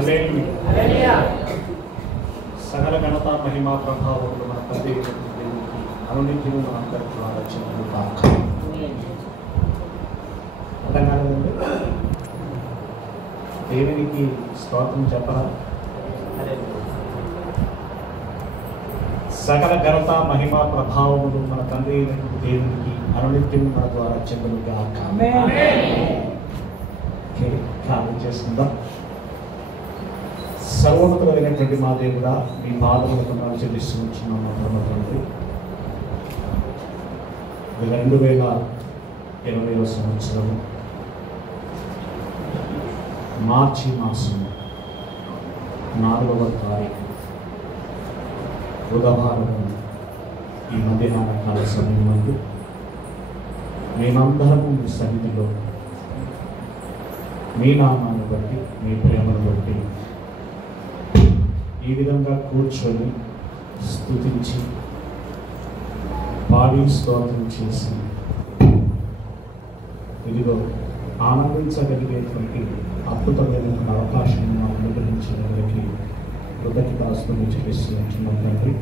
హల్లెలూయా. సకల ఘనత మహిమ ప్రభావములు మన తండ్రి అనునిత్యము మన అందరి ద్వారా చెందును కాక. అర్థం కాలేదండి? దేవునికి స్తోత్రం చెప్పరా? సకల ఘనత మహిమ ప్రభావములు మన తండ్రి దేవునికి అనునిత్యము మన ద్వారా చెందును కాక. ప్రార్థన చేసుకుందాం. సర్వోన్నతుడైనటువంటి మా దేవుడా, మీ పాదములకు మనం చెల్లిస్తున్నాం. మా పరమ తండ్రి, 2020వ సంవత్సరము మార్చి మాసము 4వ తారీఖు బుధవారము ఈ మధ్యాహ్న కాల సమయం నందు మేమందరము మీ సన్నిధిలో మీ నామాన్ని బట్టి, మీ ప్రేమను బట్టి ఈ విధంగా కూర్చొని స్తుతించి పాడి స్తోత్రం చేసి ఇదిగో ఆనందించగలిగేటువంటి అద్భుతమైన అవకాశం మాకు అనుగ్రహించడానికి కృతజ్ఞతాస్తుని చెల్లిస్తున్నాం తండ్రి.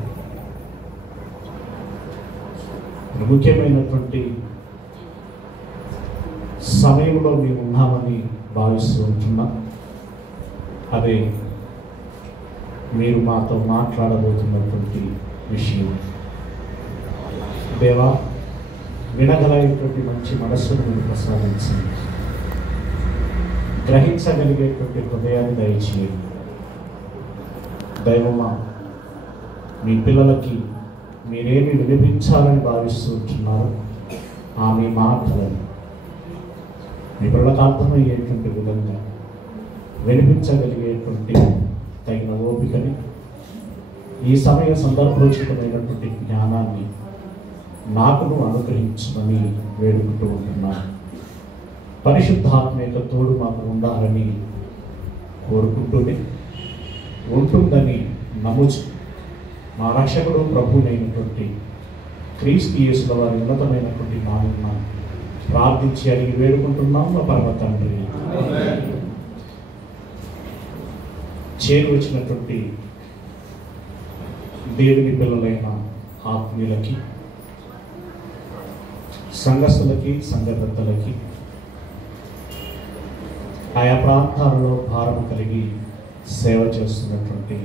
ముఖ్యమైనటువంటి సమయంలో మేము ఉన్నామని భావిస్తూ ఉంటున్నాం. అదే మీరు మాతో మాట్లాడబోతున్నటువంటి విషయం. దేవా, వినగలిగేటువంటి మంచి మనస్సును మీరు ప్రసాదించండి. గ్రహించగలిగేటువంటి హృదయాన్ని దయచేయండి. దైవమా, మీ పిల్లలకి మీరేమి వినిపించాలని భావిస్తూ ఉంటున్నారు ఆ మీ మాటలను మీ పిల్లలకు అర్థమయ్యేటువంటి విధంగా వినిపించగలిగేటువంటి తగిన ఓపికని, ఈ సమయ సందర్భోచితమైనటువంటి జ్ఞానాన్ని నాకును అనుగ్రహించమని వేడుకుంటూ ఉంటున్నాను. పరిశుద్ధాత్మ యొక్క తోడు మాకు ఉండాలని కోరుకుంటూనే ఉంటుందని నమ్ముచు మా రక్షకుడు ప్రభువునైనటువంటి క్రీస్తు యేసుల వారి ఉన్నతమైనటువంటి నామమున ప్రార్థించి అడిగి వేడుకుంటున్నాం మా పరమ తండ్రి. చేరు వచ్చినటువంటి దేవుని పిల్లలైన ఆత్మీయులకి, సంఘస్థులకి, సంఘపెద్దలకి, ఆయా ప్రాంతాలలో భారం కలిగి సేవ చేస్తున్నటువంటి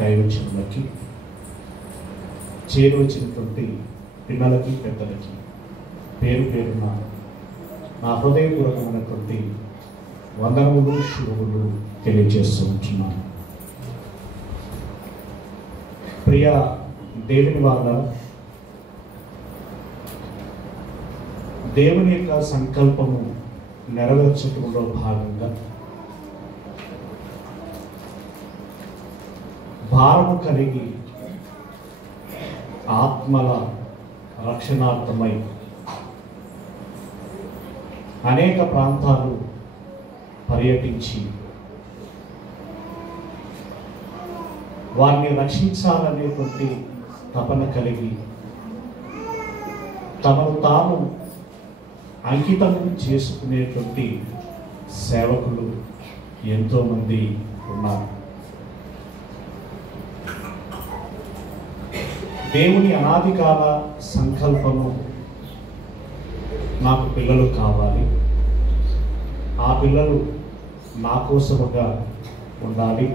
దైవజనులకి, చేరు వచ్చినటువంటి పిల్లలకి, పెద్దలకి పేరు పేరున నా హృదయపూర్వకమైనటువంటి వందనములు, శుభములు తెలియజేస్తూ ఉంటున్నాను. ప్రియ దేవుని వాళ్ళ, దేవుని యొక్క సంకల్పము నెరవేర్చడంలో భాగంగా భారము కలిగి ఆత్మల రక్షణార్థమై అనేక ప్రాంతాలు పర్యటించి వారిని రక్షించాలనేటువంటి తపన కలిగి తమను తాము అంకితం చేసుకునేటువంటి సేవకులు ఎంతోమంది ఉన్నారు. దేవుని అనాదికాల సంకల్పము నాకు పిల్లలు కావాలి, ఆ పిల్లలు నా కోసముగా ఉండాలి,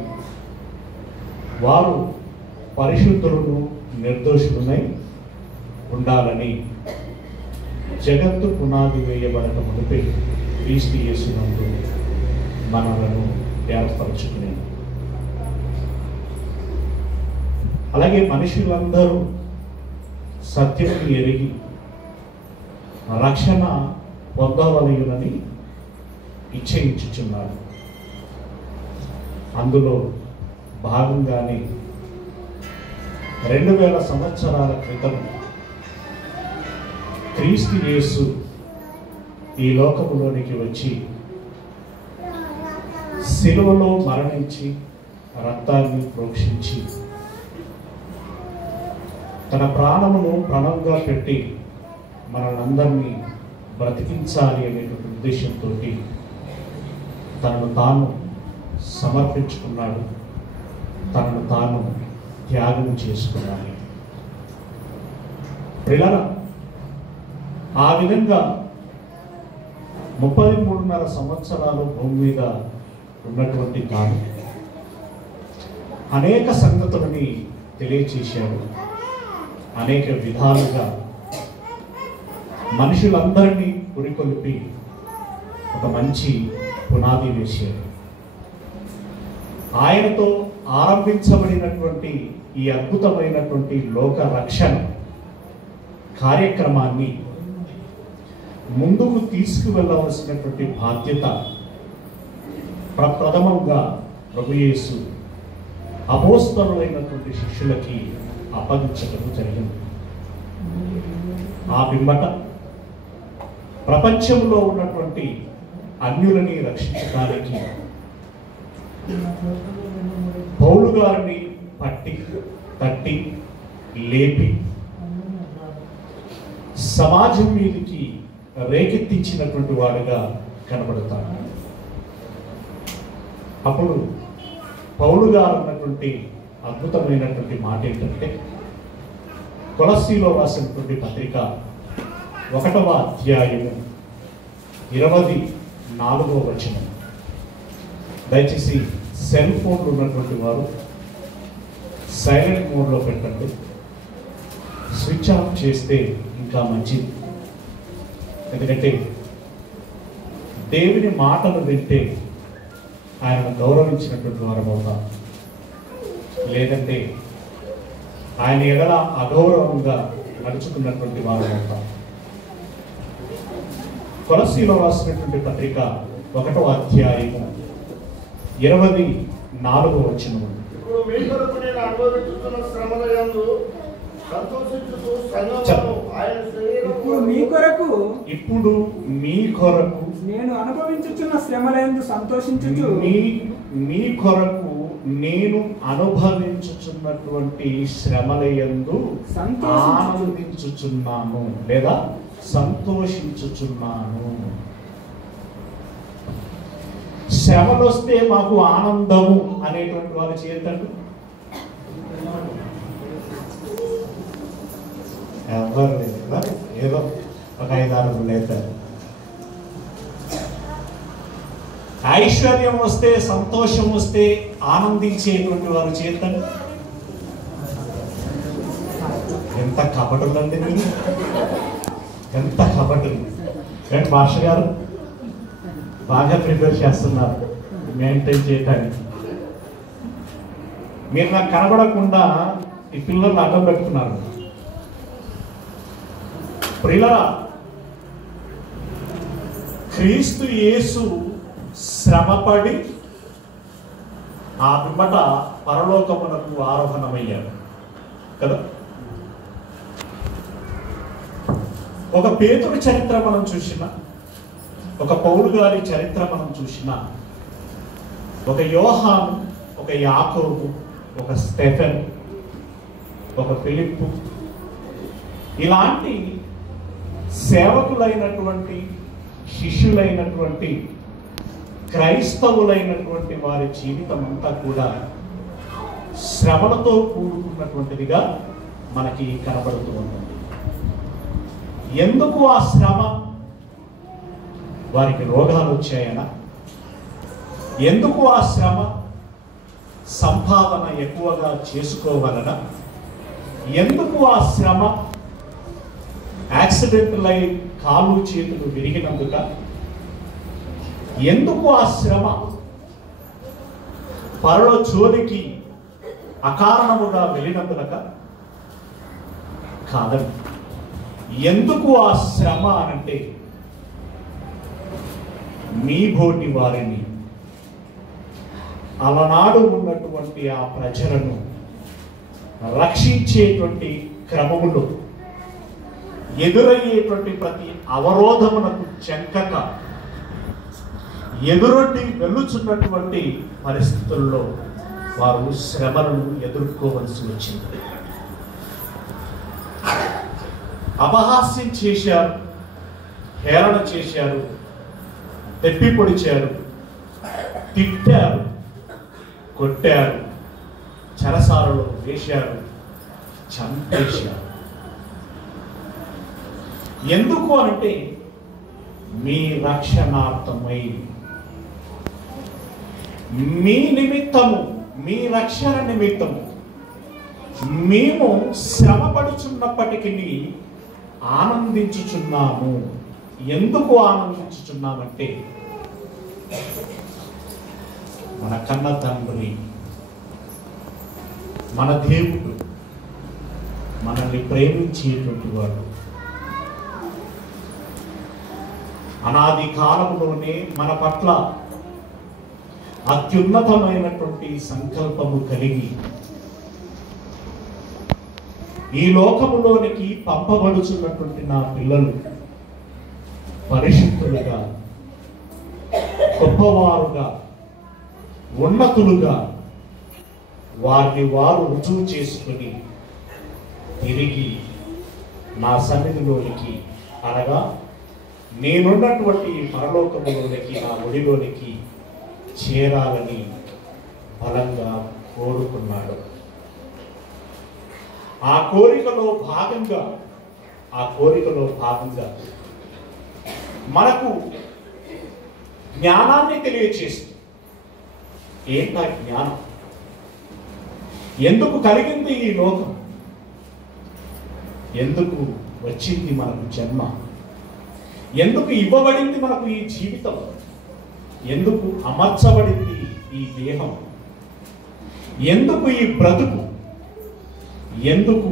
వారు పరిశుద్ధులను నిర్దోషులనై ఉండాలని జగత్తు పునాది వేయబడక మునిపే క్రీస్తు యేసునందు మనలను ఏర్పరచుకునే, అలాగే మనుషులందరూ సత్యముని ఎరిగి రక్షణ పొందవలయునని ఇచ్ఛయించుచున్నారు. అందులో భాగంగానే 2000 సంవత్సరాల క్రితం క్రీస్తు యేసు ఈ లోకములోనికి వచ్చి శిలువలో మరణించి రక్తాన్ని ప్రోక్షించి తన ప్రాణమును ప్రణంగా పెట్టి మనల్ని బ్రతికించాలి అనేటువంటి ఉద్దేశంతో తనను తాను సమర్పించుకున్నాడు, తనను తాను త్యాగం చేసుకున్నాడు. పిల్లల ఆ విధంగా 33.5 సంవత్సరాలు భూమి మీద ఉన్నటువంటి తాను అనేక సంగతులని తెలియచేశాడు. అనేక విధాలుగా మనుషులందరినీ పురికొల్పి ఒక మంచి పునాది వేశాడు. ఆయనతో ఆరంభించబడినటువంటి ఈ అద్భుతమైనటువంటి లోక రక్షణ కార్యక్రమాన్ని ముందుకు తీసుకువెళ్ళవలసినటువంటి బాధ్యత ప్రప్రథమంగా ప్రభుయేసు అపోస్తలులైనటువంటి శిష్యులకి అప్పగించడం జరిగింది. ఆ పిమ్మట ప్రపంచంలో ఉన్నటువంటి అన్యులని రక్షించడానికి పౌలు గారిని తట్టి లేపి సమాజం మీదకి రేకెత్తించినటువంటి వాడుగా కనబడతాడు. అప్పుడు పౌలు గారు అన్నటువంటి అద్భుతమైనటువంటి మాట ఏంటంటే, కొలస్సీలో రాసినటువంటి పత్రిక 1వ అధ్యాయము 24వ వచనం. దయచేసి సెల్ ఫోన్లు ఉన్నటువంటి వారు సైలెంట్ మోడ్లో పెట్టండి. స్విచ్ ఆఫ్ చేస్తే ఇంకా మంచిది. ఎందుకంటే దేవుని మాటలు వింటే ఆయనను గౌరవించినటువంటి వారం అవుతాం, లేదంటే ఆయన ఎడల అగౌరవంగా నడుచుకున్నటువంటి వారం అవుతాం. కొలస్సీలో రాసినటువంటి పత్రిక 1వ అధ్యాయము 24వ వచనం. ఇప్పుడు మీ కొరకు నేను అనుభవించుచున్న శ్రమలందు సంతోషించుచు, మీ కొరకు నేను అనుభవించుచున్నటువంటి శ్రమలయందు ఆనందించుచున్నాను లేదా సంతోషించుచున్నాను. శ్రమలు వస్తే మాకు ఆనందము అనేటువంటి వారు చేతండు ఎవరు లేదు కదా, ఏదో ఒక 5-6 లేతారు. ఐశ్వర్యం వస్తే, సంతోషం వస్తే ఆనందించేటువంటి వారు చేతండి. ఎంత కపటులండి మీరు, ఎంత కపటులు. కానీ మాస్టర్ గారు బాగా ప్రిపేర్ చేస్తున్నారు మెయింటైన్ చేయడానికి. మీరు నాకు కనబడకుండా ఈ పిల్లల్ని అడ్డం పెట్టుకున్నారు. ప్రియులారా, క్రీస్తు యేసు శ్రమపడి ఆ పిమ్మట పరలోకమునకు ఆరోహణమయ్యాడు కదా. ఒక పేతుడి చరిత్ర మనం చూసినా, ఒక పౌలు గారి చరిత్ర మనం చూసినా, ఒక యోహాను, ఒక యాకోబు, ఒక స్టెఫెన్, ఒక ఫిలిప్పు, ఇలాంటి సేవకులైనటువంటి శిష్యులైనటువంటి క్రైస్తవులైనటువంటి వారి జీవితం అంతా కూడా శ్రమలతో కూడుకున్నటువంటిదిగా మనకి కనబడుతూ ఉంటుంది. ఎందుకు ఆ శ్రమ? వారికి రోగాలు వచ్చాయనా? ఎందుకు ఆ శ్రమ? సంపాదన ఎక్కువగా చేసుకోవాలనా? ఎందుకు ఆ శ్రమ? యాక్సిడెంటల్ అయి కాళ్ళు చేతులు విరిగినందుక? ఎందుకు ఆ శ్రమ? పరలో జోలికి అకారణముగా వెళ్ళినందుక కాదని. ఎందుకు ఆ శ్రమ అనంటే, మీ బోటి వారిని, అలనాడు ఉన్నటువంటి ఆ ప్రజలను రక్షించేటువంటి క్రమములో ఎదురయ్యేటువంటి ప్రతి అవరోధమునకు చెంకక ఎదురొడ్డి వెళ్ళుచున్నటువంటి పరిస్థితుల్లో వారు శ్రమలను ఎదుర్కోవలసి వచ్చింది. అపహాస్యం చేశారు, హేళన చేశారు, తెప్పి పొడిచారు, తిట్టారు, కొట్టారు, చెరసాలలో వేశారు, చంపేశారు. ఎందుకు అంటే మీ రక్షణార్థమై, మీ నిమిత్తము, మీ రక్షణ నిమిత్తము మేము శ్రమపడుచున్నప్పటికీ ఆనందించుచున్నాము. ఎందుకు ఆనందించుచున్నామంటే మన కన్న తండ్రి, మన దేవుడు మనల్ని ప్రేమించేటువంటి వాడు. అనాది కాలంలోనే మన పట్ల అత్యున్నతమైనటువంటి సంకల్పము కలిగి ఈ లోకములోనికి పంపబడుచున్నటువంటి నా పిల్లలు పరిశుద్ధులుగా, గొప్పవారుగా, ఉన్నతులుగా వారిని వారు రుజువు చేసుకుని తిరిగి నా సన్నిధిలోనికి, అనగా నేనున్నటువంటి పరలోకములోనికి, నా ఒడిలోనికి చేరాలని బలంగా కోరుకున్నాడు. ఆ కోరికలో భాగంగా మనకు జ్ఞానాన్ని తెలియచేస్తుంది. ఏంటా జ్ఞానం? ఎందుకు కలిగింది ఈ లోకం? ఎందుకు వచ్చింది మనకు జన్మ? ఎందుకు ఇవ్వబడింది మనకు ఈ జీవితం? ఎందుకు అమర్చబడింది ఈ దేహం? ఎందుకు ఈ బ్రతుకు? ఎందుకు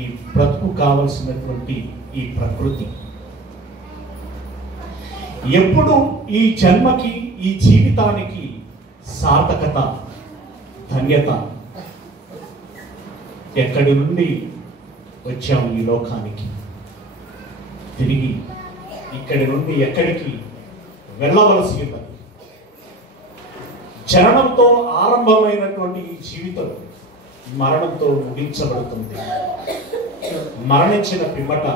ఈ బ్రతుకు కావలసినటువంటి ఈ ప్రకృతి? ఎప్పుడు ఈ జన్మకి, ఈ జీవితానికి సార్థకత, ధన్యత? ఎక్కడి నుండి వచ్చాము ఈ లోకానికి? తిరిగి ఇక్కడి నుండి ఎక్కడికి వెళ్ళవలసి ఉన్నది? జననంతో ఆరంభమైనటువంటి ఈ జీవితం మరణంతో ముగించబడుతుంది. మరణించిన పిమ్మట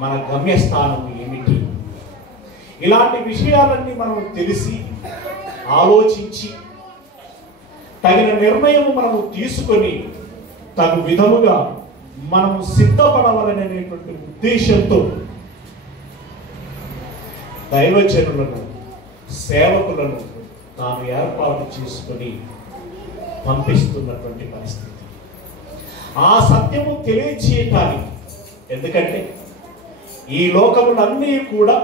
మన గమ్యస్థానం ఏమిటి? ఇలాంటి విషయాలన్నీ మనం తెలిసి ఆలోచించి తగిన నిర్ణయం మనము తీసుకొని తగు విధముగా మనము సిద్ధపడవాలనేటువంటి ఉద్దేశంతో దైవజనులను, సేవకులను తాను ఏర్పాటు చేసుకొని పంపిస్తున్నటువంటి పరిస్థితి. ఆ సత్యము తెలియచేయటానికి, ఎందుకంటే ఈ లోకములన్నీ కూడా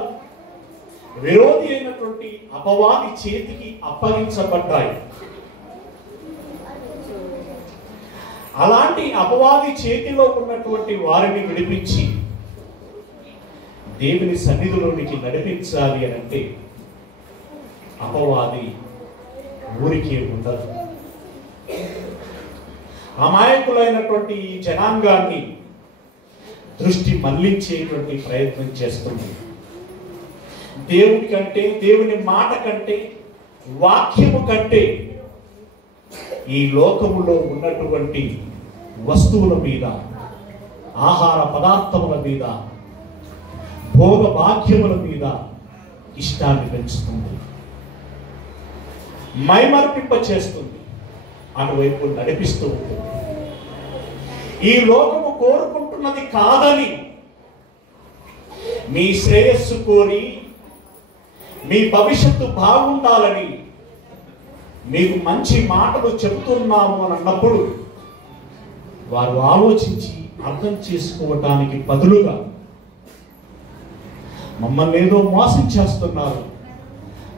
విరోధి అయినటువంటి అపవాది చేతికి అప్పగించబడ్డాయి. అలాంటి అపవాది చేతిలో ఉన్నటువంటి వారిని విడిపించి దేవుని సన్నిధిలోనికి నడిపించాలి అని అంటే అపవాది ఊరికే ఉండదు. అమాయకులైనటువంటి ఈ జనాంగాన్ని దృష్టి మళ్లించేటువంటి ప్రయత్నం చేస్తుంది. దేవుని కంటే, దేవుని మాట కంటే, వాక్యము కంటే ఈ లోకములో ఉన్నటువంటి వస్తువుల మీద, ఆహార పదార్థముల మీద, భోగ భాగ్యముల మీద ఇష్టాన్ని పెంచుతుంది, మైమర్పింప చేస్తుంది, అటువైపు నడిపిస్తూ ఉంటుంది. ఈ లోకము కోరుకుంటున్నది కాదని, మీ శ్రేయస్సు కోరి, మీ భవిష్యత్తు బాగుండాలని మీకు మంచి మాటలు చెబుతున్నాము అని అన్నప్పుడు వారు ఆలోచించి అర్థం చేసుకోవటానికి బదులుగా మమ్మల్ని ఏదో మోసం చేస్తున్నారు,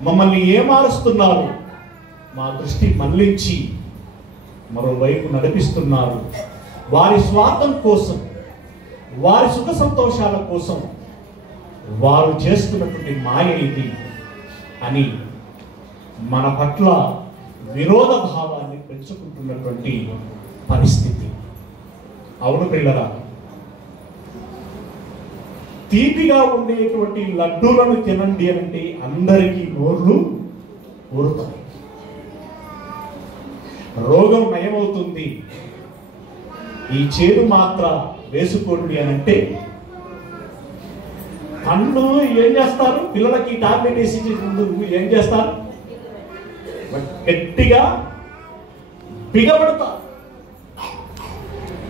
మమ్మల్ని ఏమారుస్తున్నారు, మా దృష్టి మళ్లించి మరోవైపు నడిపిస్తున్నారు. వారి స్వార్థం కోసం, వారి సుఖ సంతోషాల కోసం వారు చేస్తున్నటువంటి మాయ ఇది అని మన పట్ల విరోధ భావాన్ని పెంచుకుంటున్నటువంటి పరిస్థితి. అవును పిల్లరా, తీపిగా ఉండేటువంటి లడ్డూలను తినండి అంటే అందరికీ నోర్లు ఊరుతాయి. రోగం నయమవుతుంది, ఈ చేదు మాత్ర వేసుకోండి అని అంటే పండ్లు ఏం చేస్తారు? పిల్లలకి టాబ్లెట్ వేసి ముందు ఏం చేస్తారు? గట్టిగా బిగబడతారు.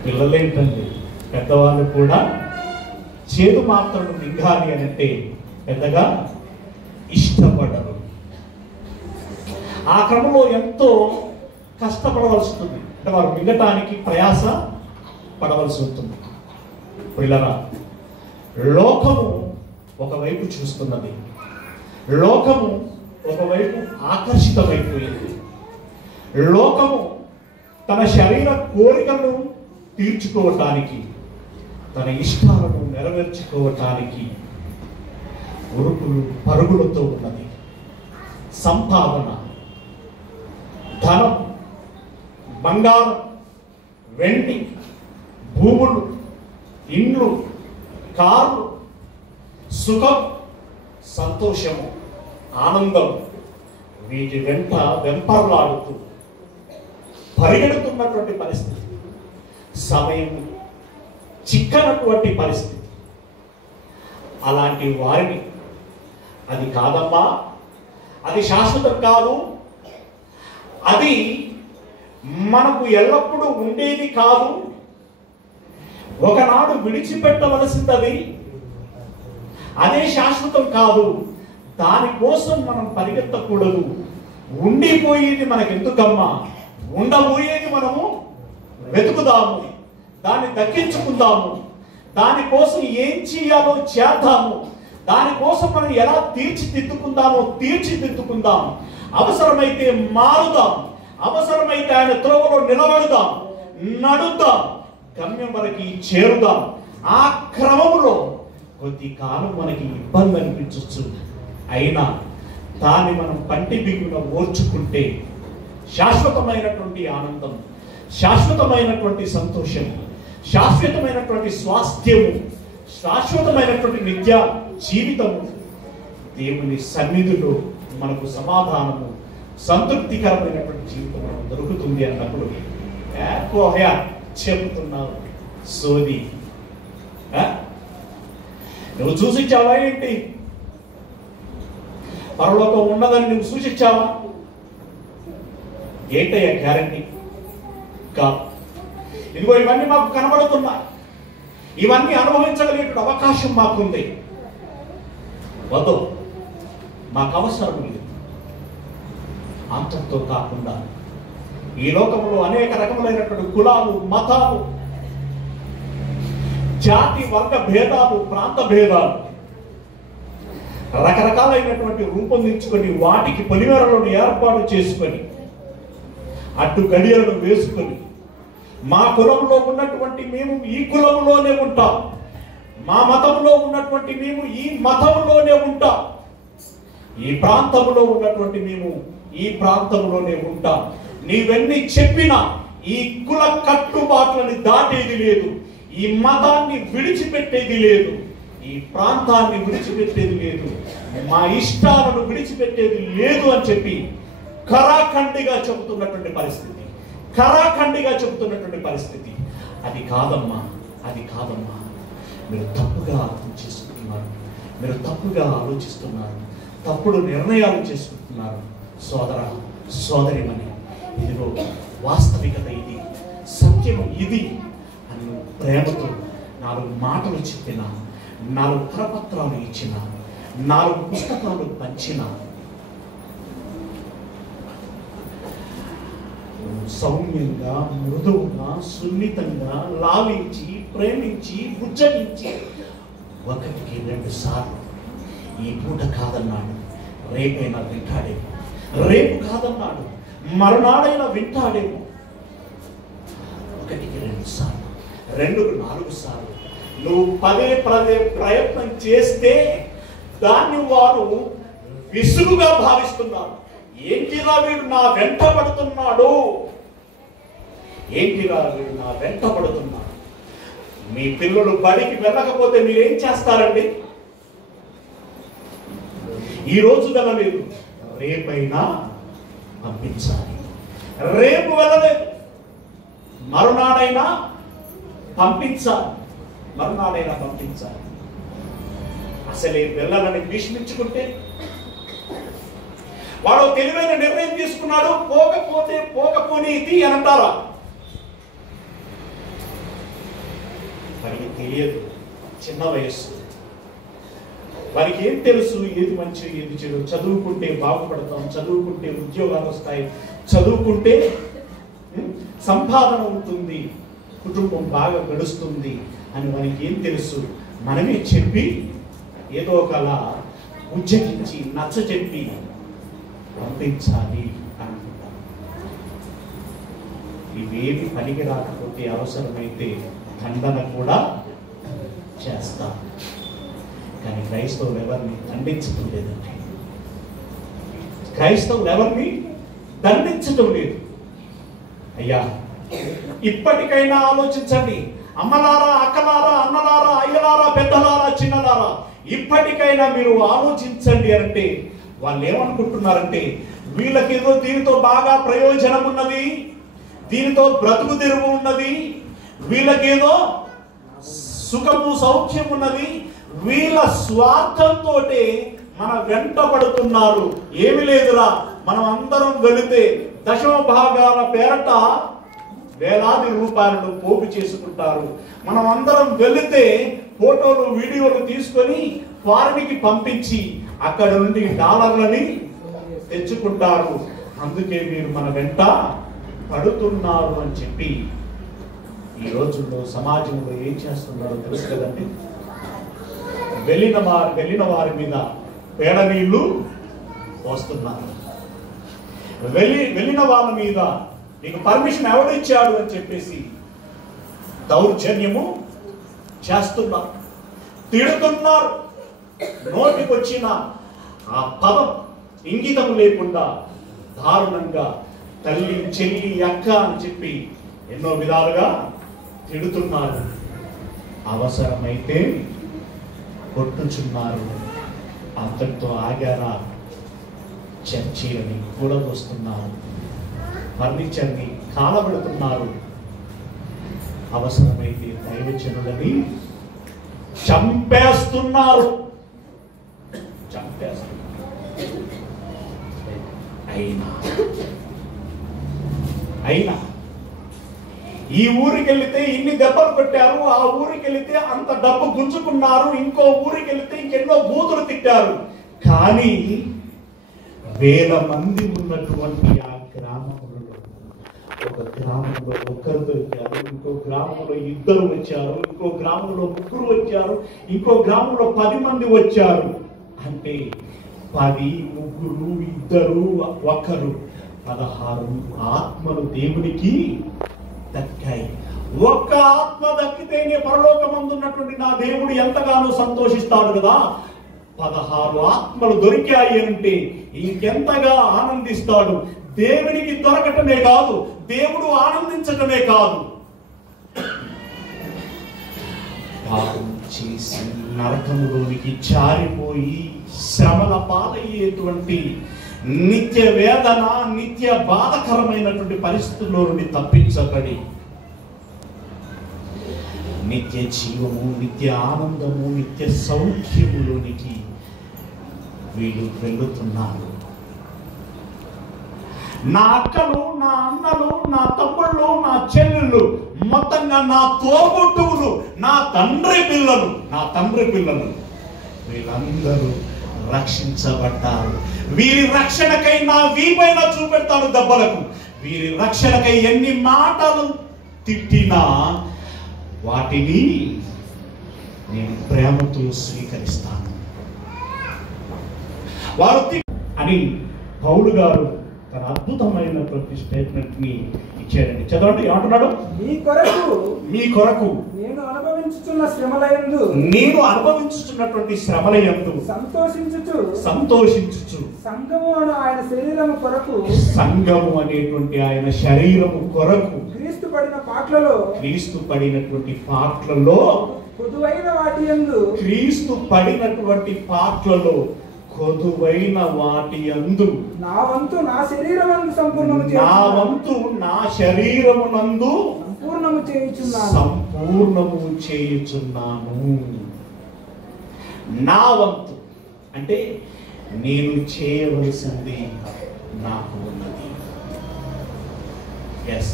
పిల్లలేంటండి, పెద్దవాళ్ళు కూడా చేదు మాత్రం మింగాలి అని అంటే పెద్దగా ఇష్టపడరు. ఆ క్రమంలో ఎంతో కష్టపడవలసి ఉంటుంది. అంటే వారు మింగటానికి ప్రయాస పడవలసి ఉంటుంది. పిల్లరా, లోకము ఒకవైపు చూస్తున్నది, లోకము ఒకవైపు ఆకర్షితమైపోయింది. లోకము తన శరీర కోరికలను తీర్చుకోవటానికి, తన ఇష్టాలను నెరవేర్చుకోవటానికి ఉరుకులు పరుగులతో ఉన్నది. సంపాదన, ధనం, బంగారం, వెండి, భూములు, ఇండ్లు, కార్లు, సుఖం, సంతోషము, ఆనందం, వీటి వెంట వెంపర్లాడుతూ పరిగెడుతున్నటువంటి పరిస్థితి, సమయం చిక్కనటువంటి పరిస్థితి. అలాంటి వారిని అది కాదమ్మా, అది శాశ్వతం కాదు, అది మనకు ఎల్లప్పుడూ ఉండేది కాదు, ఒకనాడు విడిచిపెట్టవలసింది, అదే శాశ్వతం కాదు, దానికోసం మనం పరిగెత్తకూడదు, ఉండిపోయేది మనకెందుకమ్మా, ఉండబోయేది మనము వెతుకుదాము, దాన్ని దక్కించుకుందాము, దానికోసం ఏం చేయాలో చేద్దాము, దానికోసం మనం ఎలా తీర్చిదిద్దుకుందాం, అవసరమైతే మారుదాం, అవసరమైతే ఆయన త్రోవలో నిలబడుదాం, నడుద్దాం, గమ్యం వరకు చేరుదాం. ఆ క్రమంలో కొద్ది కాలం మనకి ఇబ్బంది అనిపించవచ్చు, అయినా దాన్ని మనం పంటి బిగున ఓర్చుకుంటే శాశ్వతమైనటువంటి ఆనందం, శాశ్వతమైనటువంటి సంతోషం, శాశ్వతమైనటువంటి స్వాస్థ్యము, శాశ్వతమైనటువంటి నిత్య జీవితము, దేవుని సన్నిధిలో మనకు సమాధానము, సంతృప్తికరమైనటువంటి జీవితం మనకు దొరుకుతుంది అన్నప్పుడు చెబుతున్నావు సోది, నువ్వు చూసిచ్చావా ఏంటి? పరలోకం ఉన్నదని నువ్వు సూచించావా? ఏంటయ్యా గ్యారంటీ? కాదు. ఇదిగో ఇవన్నీ మాకు కనబడుతున్నాయి, ఇవన్నీ అనుభవించగలిగే అవకాశం మాకుంది, వద్దు, మాకు అవసరం లేదు. అంతతో కాకుండా ఈ లోకంలో అనేక రకములైనటువంటి కులాలు, మతాలు, జాతి వర్గ భేదాలు, ప్రాంత భేదాలు రకరకాలైనటువంటి రూపొందించుకొని వాటికి పొలిమేరలను ఏర్పాటు చేసుకొని అడ్డు గడియలను వేసుకొని మా కులంలో ఉన్నటువంటి మేము ఈ కులంలోనే ఉంటాం, మా మతంలో ఉన్నటువంటి మేము ఈ మతంలోనే ఉంటాం, ఈ ప్రాంతంలో ఉన్నటువంటి మేము ఈ ప్రాంతంలోనే ఉంటాం. నీవెన్ని చెప్పినా ఈ కుల కట్టుబాట్లని దాటేది లేదు, ఈ మతాన్ని విడిచిపెట్టేది లేదు, ఈ ప్రాంతాన్ని విడిచిపెట్టేది లేదు, మా ఇష్టాలను విడిచిపెట్టేది లేదు అని చెప్పి ఖరాఖండిగా చెబుతున్నటువంటి పరిస్థితి, ఖరాఖండిగా చెబుతున్నటువంటి పరిస్థితి. అది కాదమ్మా, అది కాదమ్మా, మీరు తప్పుగా అర్థం చేసుకుంటున్నారు, మీరు తప్పుగా ఆలోచిస్తున్నారు, తప్పుడు నిర్ణయాలు చేసుకుంటున్నారు. సోదర సోదరిమణి, ఇదిగో వాస్తవికత ఇది, సత్యము ఇది అని ప్రేమతో 4 మాటలు చెప్పిన, 4 కరపత్రాలు ఇచ్చిన, 4 పుస్తకాలు పంచిన, సౌమ్యంగా, మృదువుగా, సున్నితంగా లావించి, ప్రేమించి, బుజ్జగించి 1కి 2 సార్లు ఈ పూట కాదన్నాడు, రేపైనా వింటాడేమో, రేపు కాదన్నాడు, మరునాడైనా వింటాడేమో. 1కి 2 సార్లు, 2కు 4 సార్లు నువ్వు పదే ప్రయత్నం చేస్తే దాన్ని వారు విసుగుగా భావిస్తున్నారు. ఏంటిరా వీడు నా వెంట పడుతున్నాడు, ఏంటిరా వీడు నా వెంట పడుతున్నాడు. మీ పిల్లలు బడికి వెళ్ళకపోతే మీరేం చేస్తారండి? ఈ రోజు వెళ్ళలేదు, రేపైనా పంపించాలి, రేపు వెళ్ళలేదు, మరునాడైనా పంపించాలి, మరునాడైనా పంపించాలి. అసలే వెళ్ళాలని భీష్మించుకుంటే వాడు తెలివైన నిర్ణయం తీసుకున్నాడు, పోకపోతే పోకపోని అవినీతి అని అంటారా? వారికి తెలియదు, చిన్న వయస్సు, వారికి ఏం తెలుసు ఏది మంచి ఏది చెడు. చదువుకుంటే బాగుపడతాం, చదువుకుంటే ఉద్యోగాలు వస్తాయి, చదువుకుంటే సంపాదన ఉంటుంది, కుటుంబం బాగా గడుస్తుంది అని వారికి ఏం తెలుసు? మనమే చెప్పి ఏదో ఒకలా ఉజ్జగించి నచ్చ చెప్పి పంపించాలి అనుకుంటాం. ఇవేమి పనికి రాకపోతే అవసరమైతే ఖండన కూడా చేస్తాం. కానీ క్రైస్తవులు ఎవరిని దండించడం లేదండి. క్రైస్తవులు ఎవరిని దండించడం లేదు. అయ్యా, ఇప్పటికైనా ఆలోచించండి. అమ్మలారా, అక్కలారా, అన్నలారా, అయ్యలారా, పెద్దలారా, చిన్నలారా, ఇప్పటికైనా మీరు ఆలోచించండి అంటే వాళ్ళు ఏమనుకుంటున్నారంటే, వీళ్ళకేదో దీనితో బాగా ప్రయోజనం ఉన్నది, దీనితో బ్రతుకు తెరువు ఉన్నది, వీళ్ళకేదో సుఖము సౌఖ్యం ఉన్నది, వీళ్ళ స్వార్థంతో మన వెంట పడుతున్నారు. ఏమి లేదురా, మనం అందరం వెళితే దశమ భాగాల పేరట వేలాది రూపాయలను పోగు చేసుకుంటారు. మనం అందరం వెళితే ఫోటోలు వీడియోలు తీసుకొని ఫారిన్కి పంపించి అక్కడ నుండి డాలర్లని తెచ్చుకుంటారు. అందుకే మీరు మన వెంట పడుతున్నారు అని చెప్పి ఈ రోజుల్లో సమాజంలో ఏం చేస్తున్నారో తెలుసు కదండి. వెళ్ళిన వారి మీద పేడ నీళ్లు పోస్తున్నారు. వెళ్ళిన వాళ్ళ మీద నీకు పర్మిషన్ ఎవడిచ్చాడు అని చెప్పేసి దౌర్జన్యము చేస్తున్నారు, తిడుతున్నారు. నోటికొచ్చిన ఆ పదం ఇంగితం లేకుండా దారుణంగా తల్లి, చెల్లి, అక్క అని చెప్పి ఎన్నో విధాలుగా తిడుతున్నారు. అవసరమైతే కొట్టుచున్నారు. అంతటితో ఆగారా? చర్చీలని కూడదోస్తున్నారు, ఫర్నిచర్ని కాలబెడుతున్నారు. అవసరమైతే దైవజనులని చంపేస్తున్నారు. అయినా ఈ ఊరికి వెళితే ఇన్ని దెబ్బలు కొట్టారు, ఆ ఊరికి వెళితే అంత డబ్బు గుంజుకున్నారు, ఇంకో ఊరికి వెళితే ఇంకెన్నో బూతులు తిట్టారు. కానీ వేల మంది ఉన్నటువంటి ఆ గ్రామంలో, ఒక గ్రామంలో ఒకరు దొరికారు, ఇంకో గ్రామంలో ఇద్దరు వచ్చారు, ఇంకో గ్రామంలో ముగ్గురు వచ్చారు, ఇంకో గ్రామంలో 10 మంది వచ్చారు. అంటే 10, 3, 2, 1, 16 ఆత్మలు దేవునికి దక్కాయి. ఒక్క ఆత్మ దక్కితేనే పరలోకమందున్నటువంటి నా దేవుడు ఎంతగానో సంతోషిస్తాడు కదా. 16 ఆత్మలు దొరికాయి అంటే ఇంకెంతగా ఆనందిస్తాడు. దేవునికి దొరకటమే కాదు, దేవుడు ఆనందించటమే కాదు, పాపం చేసి నరకములోనికి జారిపోయి శ్రమల పాలయ్యేటువంటి నిత్య వేదన, నిత్య బాధకరమైనటువంటి పరిస్థితుల్లో నుండి తప్పించబడి నిత్య జీవము, నిత్య ఆనందము, నిత్య సౌఖ్యములోనికి వీళ్ళు వెళుతున్నారు. నా అక్కలు, నా అన్నలు, నా తమ్ముళ్ళు, నా చెల్లెళ్ళు, మొత్తంగా నా తోబుట్టువులు, నా తండ్రి పిల్లలు వీళ్ళందరూ రక్షించబడ్డారు. వీరి రక్షణకై నా వీపైన చూపెడతాను దెబ్బలకు. వీరి రక్షణకై ఎన్ని మాటలు తిట్టినా వాటిని నేను ప్రేమతో స్వీకరిస్తాను. వారు అని పౌలు గారు తన అద్భుతమైనటువంటి స్టేట్మెంట్ ని ఇచ్చారండి. చదవండి, ఏమంటున్నాడు? మీ కొరకు నేను అనుభవించుతున్నటువంటి శ్రమలయందు సంతోషించుచు సంఘము అనేటువంటి ఆయన శరీరము కొరకు క్రీస్తు పడినటువంటి పాటలలో కొదువైన వాటి యందు నా వంతు నా శరీరమునందు సంపూర్ణము చేయుచున్నాను. నా వంతు అంటే నేను చేయవలసింది నాకు ఉన్నది. ఎస్,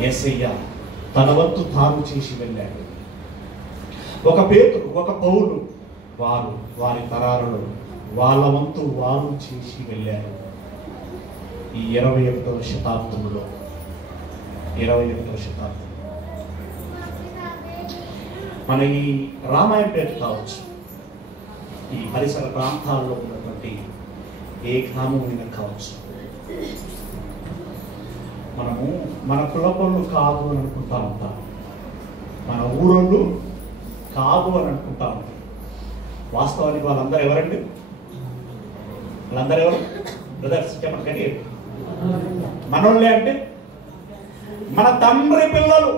యేసయ్య తన వంతు తాను చేసి వెళ్ళాడు. ఒక పేతురు, ఒక పౌలు, వారి తరాలలో వాళ్ళ వంతు వారు చేసి వెళ్ళారు. ఈ 21వ శతాబ్దంలో మన ఈ రామాయంపేట కావచ్చు, ఈ పరిసర ప్రాంతాల్లో ఉన్నటువంటి ఏ గ్రామమైనా కావచ్చు, మనము మన కులపళ్ళు కాదు అని అనుకుంటా ఉంటాం, మన ఊరోళ్ళు కాదు అని అనుకుంటా ఉంటాం. వాస్తవానికి వాళ్ళందరూ ఎవరండి? వాళ్ళందరూ ఎవరు బ్రదర్స్? చెప్పండి కానీ మనోళ్ళే అంటే మన తండ్రి పిల్లలు,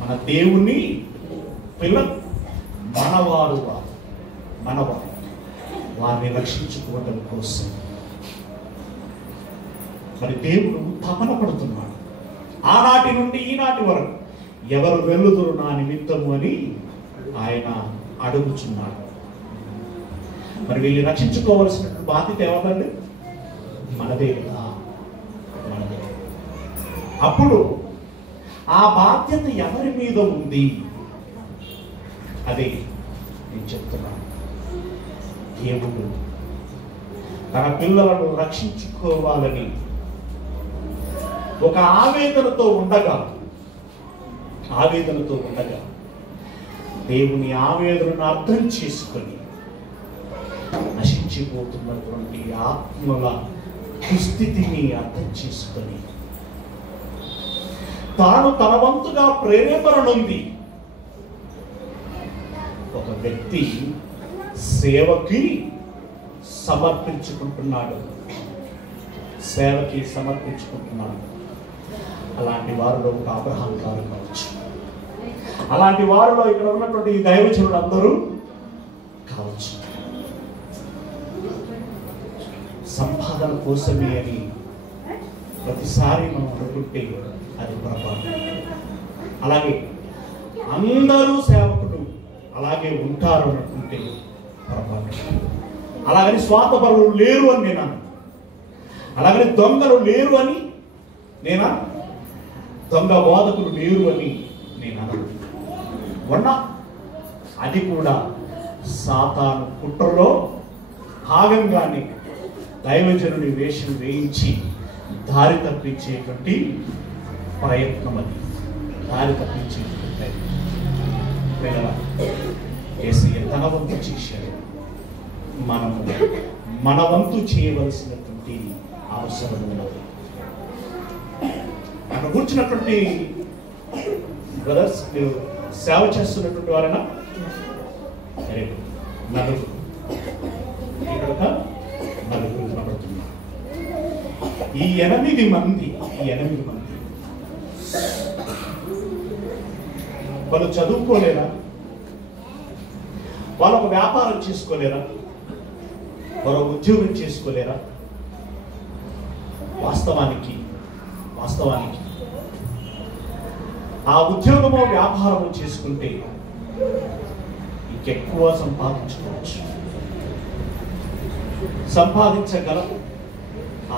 మన దేవుని పిల్లలు, మనవారు వారిని రక్షించుకోవడం కోసం మరి దేవుడు తపన పడుతున్నాడు. ఆనాటి నుండి ఈనాటి వరకు ఎవరు వెల్లుదురు నా నిమిత్తము అని ఆయన అడుగుచున్నాడు. మరి వీళ్ళు రక్షించుకోవాల్సిన బాధ్యత ఎవరండి? మనదే కదా, మనదే. అప్పుడు ఆ బాధ్యత ఎవరి మీద ఉంది? అదే నేను చెప్తున్నాను. దేవుడు తన పిల్లలను రక్షించుకోవాలని ఒక ఆవేదనతో ఉండగా దేవుని ఆవేదనను అర్థం చేసుకొని నశించిపోతున్నటువంటి ఆత్మల దుస్థితిని అర్థం చేసుకొని తాను తన వంతుగా ప్రేరేపణ నుండి ఒక వ్యక్తి సేవకి సమర్పించుకుంటున్నాడు. అలాంటి వారిలో ఒక అబ్రహాం గారు కావచ్చు, అలాంటి వారిలో ఇక్కడ ఉన్నటువంటి దైవజనులు అందరూ కావచ్చు. సంపాదన కోసమే అని ప్రతిసారి మనం అనుకుంటే అది పొరపాటు. అలాగే అందరూ సేవకులు అలాగే ఉంటారు అనుకుంటే పొరపాటు. అలాగని స్వార్థపరులు లేరు అని నేను, అలాగని దొంగలు లేరు అని నేనా, దొంగ బోధకులు లేరు అని నేను ఉన్నా. అది కూడా సాతాను కుట్రలో భాగంగానే దైవజనుని వేషం వేయించి దారి తప్పించేటువంటి ప్రయత్నం. అది దారి తప్పించేటువంటి యేసయ్య తన వంతు చేశాడు. మనము మన వంతు చేయవలసినటువంటి అవసరం ఉన్నది. అక్కడ కూర్చున్నటువంటి బ్రదర్స్, మీరు సేవ చేస్తున్నటువంటి వారైనా నలుగురు, ఇక్కడ నలుగురు కనబడుతున్నారు. ఈ 8 మంది వాళ్ళు చదువుకోలేరా? వాళ్ళు ఒక వ్యాపారం చేసుకోలేరా? మరో ఉద్యోగం చేసుకోలేరా? వాస్తవానికి ఆ ఉద్యోగమో వ్యాపారమో చేసుకుంటే ఇంకెక్కువ సంపాదించుకోవచ్చు, సంపాదించగల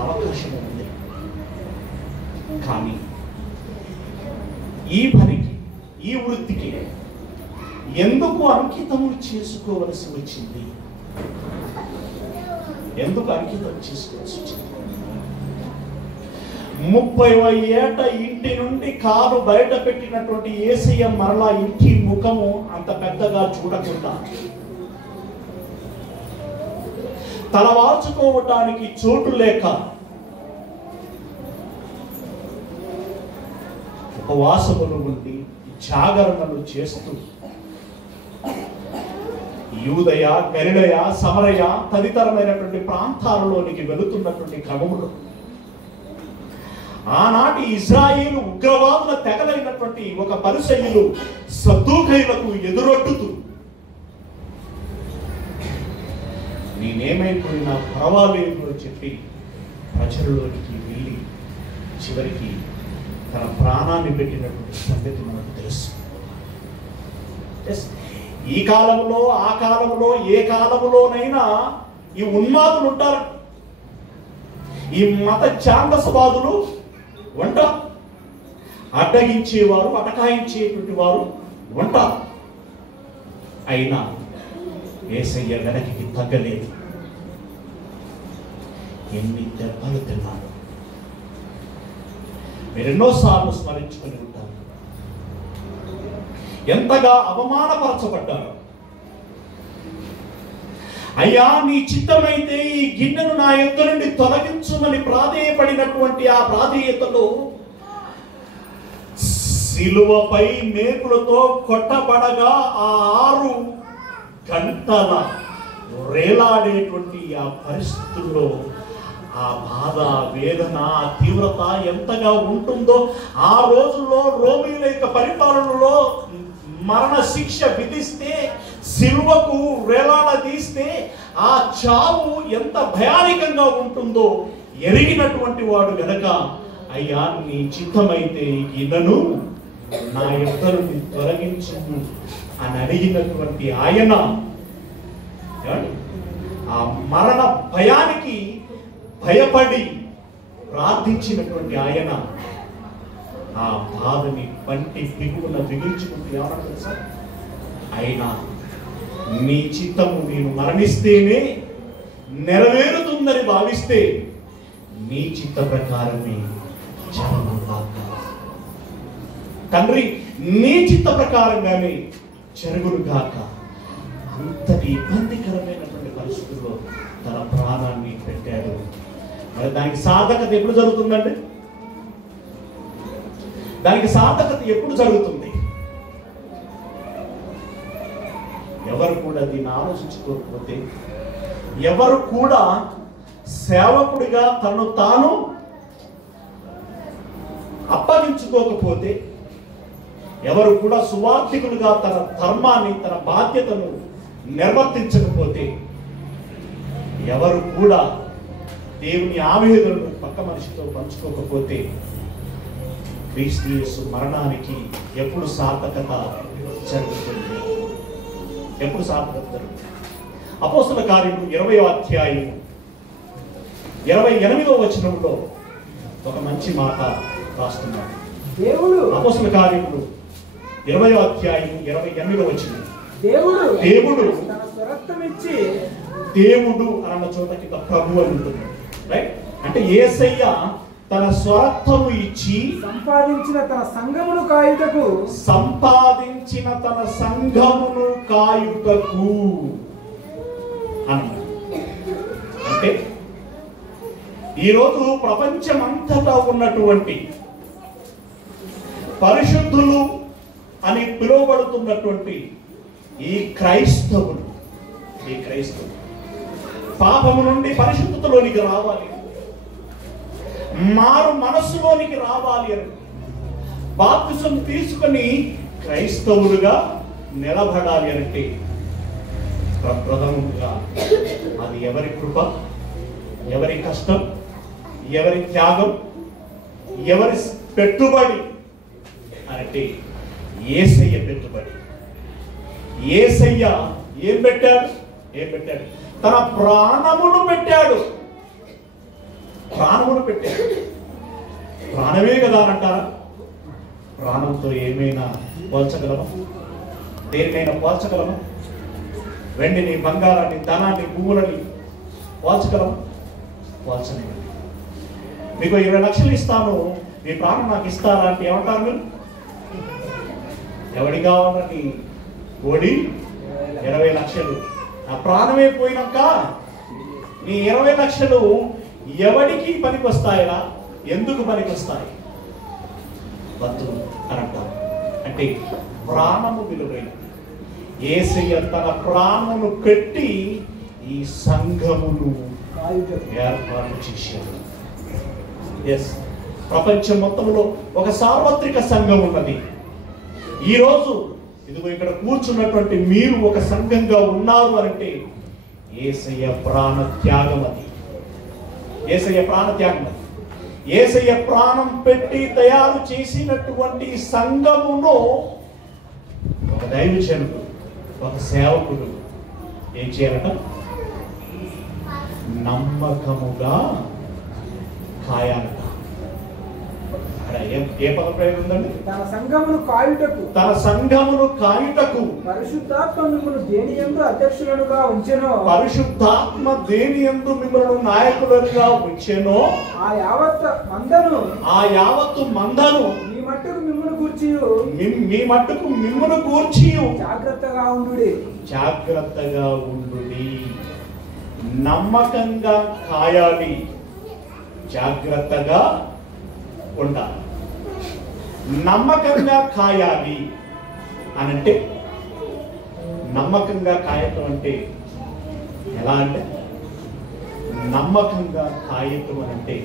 అవకాశం ఉంది. కానీ ఈ పనికి, ఈ వృత్తికి ఎందుకు అంకితం చేసుకోవలసి వచ్చింది? ఎందుకు అంకితం చేసుకోవాల్సి వచ్చింది? 30వ ఏట ఇంటి నుండి కాలు బయట పెట్టినటువంటి యేసయ్య మరలా ఇంటి ముఖము అంత పెద్దగా చూడకుండా తలవాల్చుకోవటానికి చోటు లేక ఉపవాసములు ఉండి జాగరణలు చేస్తూ యూదయ, గలిలయ, సమరయ తదితరమైనటువంటి ప్రాంతాలలోనికి వెళుతున్నటువంటి క్రమములో ఆనాటి ఇజ్రాయేలు ఉగ్రవాదుల తెగలైనటువంటి ఒక పరిసయ్యులు సద్దూకైలకు ఎదురొట్టుతూ నేనేమైపోయినా పర్వాలేదు అని చెప్పి ప్రజలలోనికి వెళ్ళి చివరికి తన ప్రాణాన్ని పెట్టినటువంటి సంగతి మనకు తెలుసు. ఈ కాలంలో, ఆ కాలంలో, ఏ కాలంలోనైనా ఈ ఉన్మాదులు ఉంటారు. ఈ మత ఛాందసవాదులు ఉంటారు, అడ్డగించేవారు, అటకాయించేటువంటి వారు ఉంటారు. అయినా యేసయ్య వెనక్కి తగ్గలేదు. ఎన్ని దెబ్బలు తిన్నాడు మీరు ఎన్నోసార్లు స్మరించుకొని ఉంటారు. ఎంతగా అవమానపరచబడ్డారు. అయ్యా నీ చిత్తమైతే ఈ గిన్నెను నా యొద్ద నుండి తొలగించుమని ప్రాధేయపడినటువంటి ఆ ప్రాధేయతలో సిలువపై మేకులతో కొట్టబడగా ఆ 6 గంటల రేలాడేటువంటి ఆ పరిస్థితుల్లో ఆ బాధ, వేదన, ఆ తీవ్రత ఎంతగా ఉంటుందో, ఆ రోజుల్లో రోమీయుల యొక్క పరిపాలనలో మరణ శిక్ష విధిస్తే, సిలువకు వేలాడదీస్తే ఆ చావు ఎంత భయానకంగా ఉంటుందో ఎరిగినటువంటి వాడు గనక, అయ్యా నీ చిత్తమైతే గిన్నెను నా యొద్ద నుండి తొలగించు అని అడిగినటువంటి ఆయన, ఆ మరణ భయానికి భయపడి ప్రార్థించినటువంటి ఆయన ఆ బాధని పంటి దిగువన దిగించుకుంటూ ఏమన్నా తెలుసా, అయినా నీ చిత్తము నేను మరణిస్తేనే నెరవేరుతుందని భావిస్తే నీ చిత్త ప్రకారమే జరగును గాక. తండ్రి నీ చిత్త ప్రకారంగానే జరుగును గాక. అంతటి ఇబ్బందికరమైనటువంటి పరిస్థితుల్లో తన ప్రాణాన్ని పెట్టాడు. మరి దానికి సార్థకత ఎప్పుడు జరుగుతుందండి? దానికి సార్థకత ఎప్పుడు జరుగుతుంది? ఎవరు కూడా దీన్ని ఆలోచించుకోకపోతే, ఎవరు కూడా సేవకుడిగా తను తాను అప్పగించుకోకపోతే, ఎవరు కూడా సువార్థికులుగా తన ధర్మాన్ని, తన బాధ్యతను నిర్వర్తించకపోతే, ఎవరు కూడా దేవుని ఆవేదనను పక్క మనిషితో పంచుకోకపోతే, క్రీస్తు యేసు మరణానికి ఎప్పుడు సార్థకత జరుగుతుంది? ఎప్పుడు సార్థకత జరుగుతుంది? అపోస్తల కార్యము 20వ అధ్యాయము 28వ వచనంలో ఒక మంచి మాట రాస్తున్నాడు దేవుడు. అపోస్తల కార్యములు 20వ అధ్యాయము 28వ వచనం, దేవుడు తన స్వరక్తమిచ్చి, దేవుడు అన్న చోట కింద ప్రభు అని ఉంటుంది, రైట్? అంటే యేసయ్య తన స్వరక్తము ఇచ్చి సంపాదించిన తన సంఘమును కాయుటకు అన్నాడు. అంటే ఈరోజు ప్రపంచమంతటా ఉన్నటువంటి పరిశుద్ధులు అని పిలువబడుతున్నటువంటి ఈ క్రైస్తవులు పాపము నుండి పరిశుద్ధతలోనికి రావాలి, మారు మనస్సులోనికి రావాలి అని బాప్తిసం తీసుకొని క్రైస్తవులుగా నిలబడాలి అంటే ప్రప్రథముగా అది ఎవరి కృప, ఎవరి కష్టం, ఎవరి త్యాగం, ఎవరి పెట్టుబడి అంటే యేసయ్య పెట్టుబడి. యేసయ్య ఏం పెట్టాడు? తన ప్రాణమును పెట్టాడు. ప్రాణమే కదా అంటారా? ప్రాణంతో ఏమైనా పోల్చగలమా? దేనినైనా పోల్చగలమా? వెండిని, బంగారాన్ని, ధనాన్ని, భూములని పోల్చగలమా? పోల్చలేదు. మీకు 20 లక్షలు ఇస్తాను, మీ ప్రాణం నాకు ఇస్తారా అంటే ఏమంటారు మీరు? ఎవడి కావాలని ఓడి 20 లక్షలు, ఆ ప్రాణమే పోయినాక నీ 20 లక్షలు ఎవడికి పనికి వస్తాయిరా? ఎందుకు పనికి వస్తాయి? వద్దు అని అంటారు. అంటే ప్రాణము విలువైనది. యేసయ్య తన ప్రాణమును పెట్టి ఈ సంఘమును ఏర్పాటు చేశాడు. ఎస్, ప్రపంచం మొత్తంలో ఒక సార్వత్రిక సంఘం ఉన్నది. ఈరోజు ఇదిగో ఇక్కడ కూర్చున్నటువంటి మీరు ఒక సంఘంగా ఉన్నారు అంటే యేసయ్య ప్రాణ త్యాగం అది. యేసయ్య ప్రాణ త్యాగం అది. యేసయ్య ప్రాణం పెట్టి తయారు చేసినటువంటి సంఘమును ఒక దైవజనుడు, ఒక సేవకుడు ఏం చేయాలట? నమ్మకముగా కాయాలట. అక్కడ ఏ పద ప్రయోగం ఉందండి? తన సంఘమును కాయుటకు, తన సంఘమును కాయుటకు. పరిశుద్ధాత్మ మిమ్మల్ని దేని యందు అధ్యక్షులుగా ఉంచెనో, పరిశుద్ధాత్మ దేని యందు మిమ్మల్ని నాయకులుగా ఉంచెనో ఆ యావత్తు మందను మీ మట్టుకు మిమ్మల్ని గూర్చి మీ మట్టుకు మిమ్మును గూర్చి జాగ్రత్తగా ఉండుడి. జాగ్రత్తగా ఉండుడి. నమ్మకంగా కాయాలి, జాగ్రత్తగా ఉండాలి. నమ్మకంగా కాయాలి అనంటే, నమ్మకంగా కాయటం అంటే ఎలా అంటే, నమ్మకంగా కాయటం అనంటే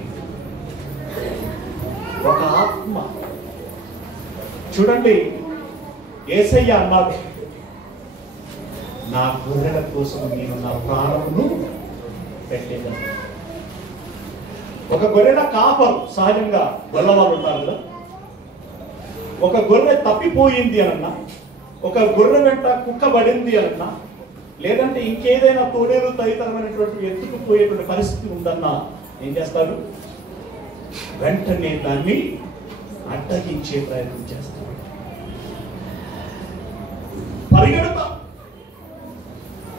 ఒక ఆత్మ. చూడండి, యేసయ్య అన్నాడు, నా గొర్రెల కోసం నేను నా ప్రాణమును పెట్టేదాన్ని. ఒక గొర్రెల కాపరు, సహజంగా గొల్లవాళ్ళు ఉంటారు కదా, ఒక గొర్రె తప్పిపోయింది అనన్నా, ఒక గొర్రె వెంట కుక్కబడింది అనన్నా, లేదంటే ఇంకేదైనా తోడేలు తదితరమైనటువంటి ఎత్తుకుపోయేటువంటి పరిస్థితి ఉందన్నా ఏం చేస్తాడు? వెంటనే దాన్ని అడ్డగించే ప్రయత్నం చేస్తాడు. పరిగెడతా,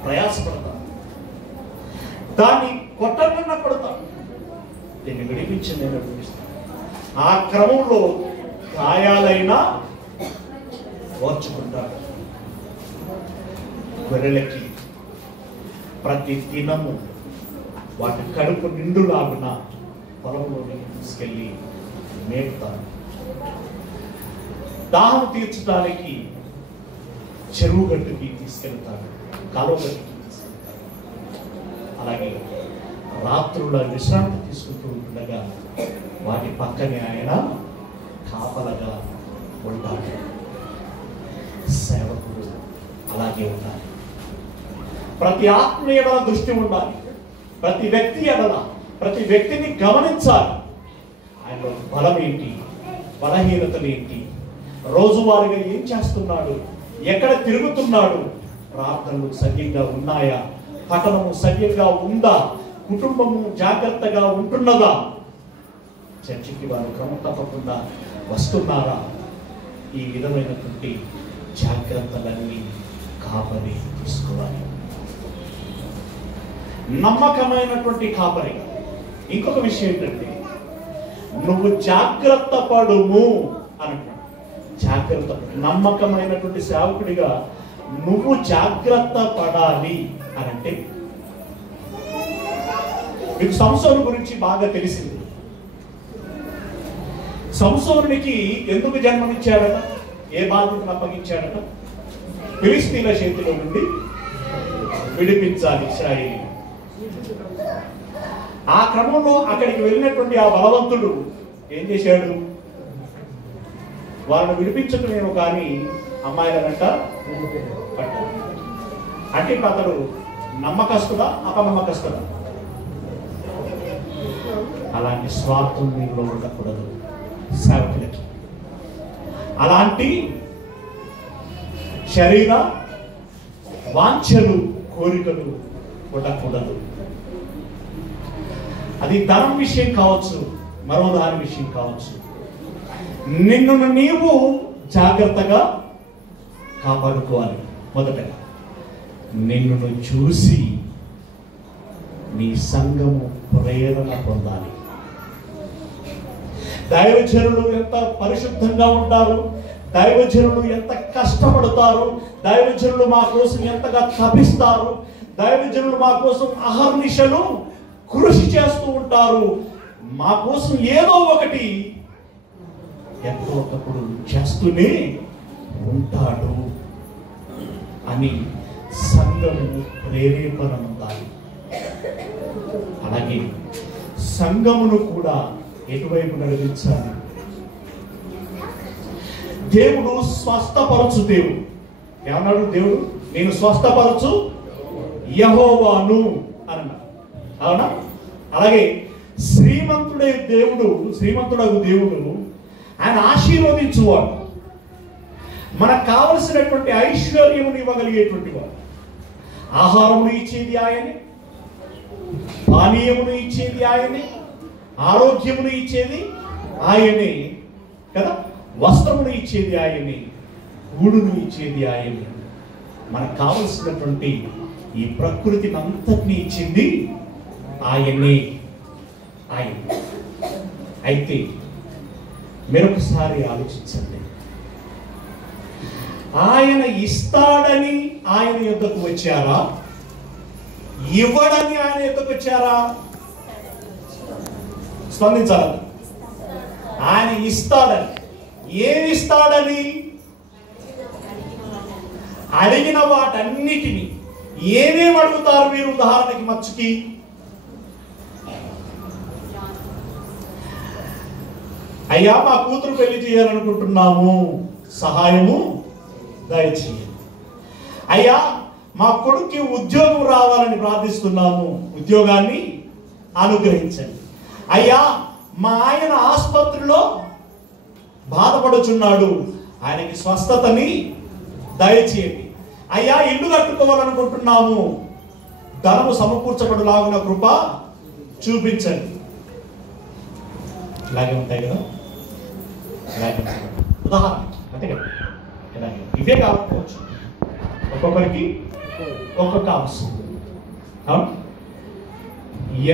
ప్రయాసపడతా, దాన్ని కొట్టకుండా పడతా, దీన్ని విడిపించి నేను విడిపిస్తాను. ఆ క్రమంలో గాయాలైనా ఓర్చుకుంటాడు. గొర్రెలకి ప్రతి దినము వాటి కడుపు నిండులాగున పొలంలోకి తీసుకెళ్ళి మేపుతారు. దాహం తీర్చడానికి చెరువు గట్టుకి తీసుకెళ్తాడు, కాలువ గట్టుకి తీసుకెళ్తాడు. అలాగే రాత్రుల విశ్రాంతి తీసుకుంటూ ఉండగా వాటి పక్కనే ఆయన కాపలగా ఉంటాడు. సేవకుడు అలాగే ఉండాలి. ప్రతి ఆత్మ ఎడల దృష్టి ఉండాలి. ప్రతి వ్యక్తి ఎడల, ప్రతి వ్యక్తిని గమనించాలి. ఆయనలో బలం ఏంటి, బలహీనతలు ఏంటి, రోజువారీగా ఏం చేస్తున్నాడు, ఎక్కడ తిరుగుతున్నాడు, ప్రార్థనలు సవ్యంగా ఉన్నాయా, పఠనము సవ్యంగా ఉందా, కుటుంబము జాగ్రత్తగా ఉంటున్నదా, చర్చికి వారు క్రమం తప్పకుండా వస్తున్నారా, ఈ విధమైనటువంటి జాగ్రత్తలన్నీ కాపరి తీసుకోవాలి. నమ్మకమైనటువంటి కాపరి. ఇంకొక విషయం ఏంటంటే, నువ్వు జాగ్రత్త పడుము అంటున్నాడు. జాగ్రత్త, నమ్మకమైనటువంటి సేవకుడిగా నువ్వు జాగ్రత్త పడాలి అనంటే, మీకు సంసోను గురించి బాగా తెలిసింది. సంసోనునికి ఎందుకు జన్మనిచ్చాడట, ఏ బాధ్యతను అప్పగించాడట? ఫిలిష్తీయుల చేతిలో నుండి విడిపించాలి ఇశ్రాయేలు. ఆ క్రమంలో అక్కడికి వెళ్ళినటువంటి ఆ బలవంతుడు ఏం చేశాడు? వాళ్ళను విడిపించటమేమో కానీ అమ్మాయిలనంట పట్టాడు. అంటే ఇప్పుడు అతడు నమ్మకస్తుడా, అపనమ్మకస్తుడా? అలాంటి స్వార్థం మీలో ఉండకూడదు సేవకులకి. అలాంటి శరీర వాంఛలు, కోరికలు ఉండకూడదు. అది ధనం విషయం కావచ్చు, మరో దాని విషయం కావచ్చు. నిన్ను నీవు జాగ్రత్తగా కాపాడుకోవాలి. మొదటగా నిన్ను చూసి నీ సంఘము ప్రేరణ పొందాలి. దైవజనులు ఎంత పరిశుద్ధంగా ఉంటారు, దైవజనులు ఎంత కష్టపడతారు, దైవజనులు మా కోసం ఎంతగా తపిస్తారు, దైవజనులు మా కోసం అహర్నిశలు కృషి చేస్తూ ఉంటారు, మా కోసం ఏదో ఒకటి ఎంతో ఒకప్పుడు చేస్తూనే ఉంటాడు అని సంఘము ప్రేరేపణ ఉండాలి. అలాగే సంఘమును కూడా ఎటువైపు నడిపించాలి? దేవుడు స్వస్థపరచు దేవుడు. ఏమన్నాడు దేవుడు? నేను స్వస్థపరచు యెహోవాను అన్నాడు. అవునా? అలాగే శ్రీమంతుడగు దేవుడు ఆయన ఆశీర్వదించువాడు. మనకు కావలసినటువంటి ఐశ్వర్యమును ఇవ్వగలిగేటువంటి వాడు. ఆహారమును ఇచ్చేది ఆయనే, పానీయమును ఇచ్చేది ఆయనే, ఆరోగ్యమును ఇచ్చేది ఆయనే కదా, వస్త్రమును ఇచ్చేది ఆయనే, గూడును ఇచ్చేది ఆయనే. మనకు కావలసినటువంటి ఈ ప్రకృతిని అంతటినీ ఇచ్చింది ఆయనే. అయితే మరొకసారి ఆలోచించండి, ఆయన ఇస్తాడని ఆయన యొద్దకు వచ్చారా, ఇవ్వడని ఆయన యొద్దకు వచ్చారా? స్పందించాలి. ఆయన ఇస్తాడని. ఏమి ఇస్తాడని? అడిగిన వాటన్నిటినీ. ఏమేమి అడుగుతారు మీరు? ఉదాహరణకి మచ్చుకి అయ్యా మా కూతురు పెళ్లి చేయాలనుకుంటున్నాము, సహాయము దయచేయండి. అయ్యా మా కొడుక్కి ఉద్యోగం రావాలని ప్రార్థిస్తున్నాము, ఉద్యోగాన్ని అనుగ్రహించండి. అయ్యా మా ఆయన ఆసుపత్రిలో బాధపడుచున్నాడు, ఆయనకి స్వస్థతని దయచేయండి. అయ్యా ఇల్లు కట్టుకోవాలనుకుంటున్నాము, ధనము సమకూర్చబడులాగున కృప చూపించండి. ఇలాగే ఉంటాయి కదా, ఇలాగే ఉదాహరణ అంతే కదా. ఇలాగే ఇవే కాకపోవచ్చు, ఒక్కొక్కరికి ఒక్కొక్క అవసరం.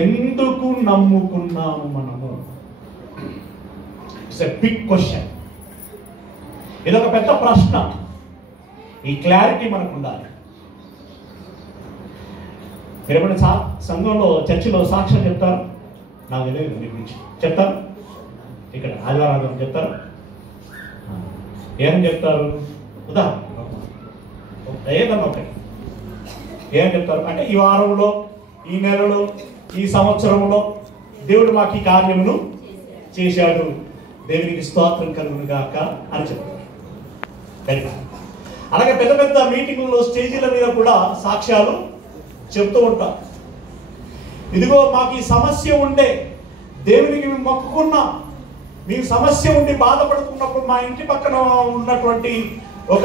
ఎందుకు నమ్ముకున్నాము మనము? It's a big question. ఇదొక పెద్ద ప్రశ్న. ఈ క్లారిటీ మనకు ఉండాలి. మీరు ఎప్పుడైనా సంఘంలో చర్చిలో సాక్ష్యం చెప్తారు? నాకు తెలియదు మీ గురించి. చెప్తారు? ఇక్కడ ఆదివారం చెప్తారు? ఏమని చెప్తారు? ఉదాహరణ ఏదన్నా ఒకటి ఏం చెప్తారు అంటే, ఈ వారంలో, ఈ నెలలో, ఈ సంవత్సరంలో దేవుడు మాకు ఈ కార్యమును చేశాడు, దేవునికి స్తోత్రం కలుగును గాక అని చెప్తారు. అలాగే పెద్ద పెద్ద మీటింగుల్లో, స్టేజీల మీద కూడా సాక్ష్యాలు చెప్తూ ఉంటాం. ఇదిగో మాకు ఈ సమస్య ఉండే, దేవునికి మేము మొక్కుకున్నాం, మీకు సమస్య ఉండి బాధపడుతున్నప్పుడు మా ఇంటి పక్కన ఉన్నటువంటి ఒక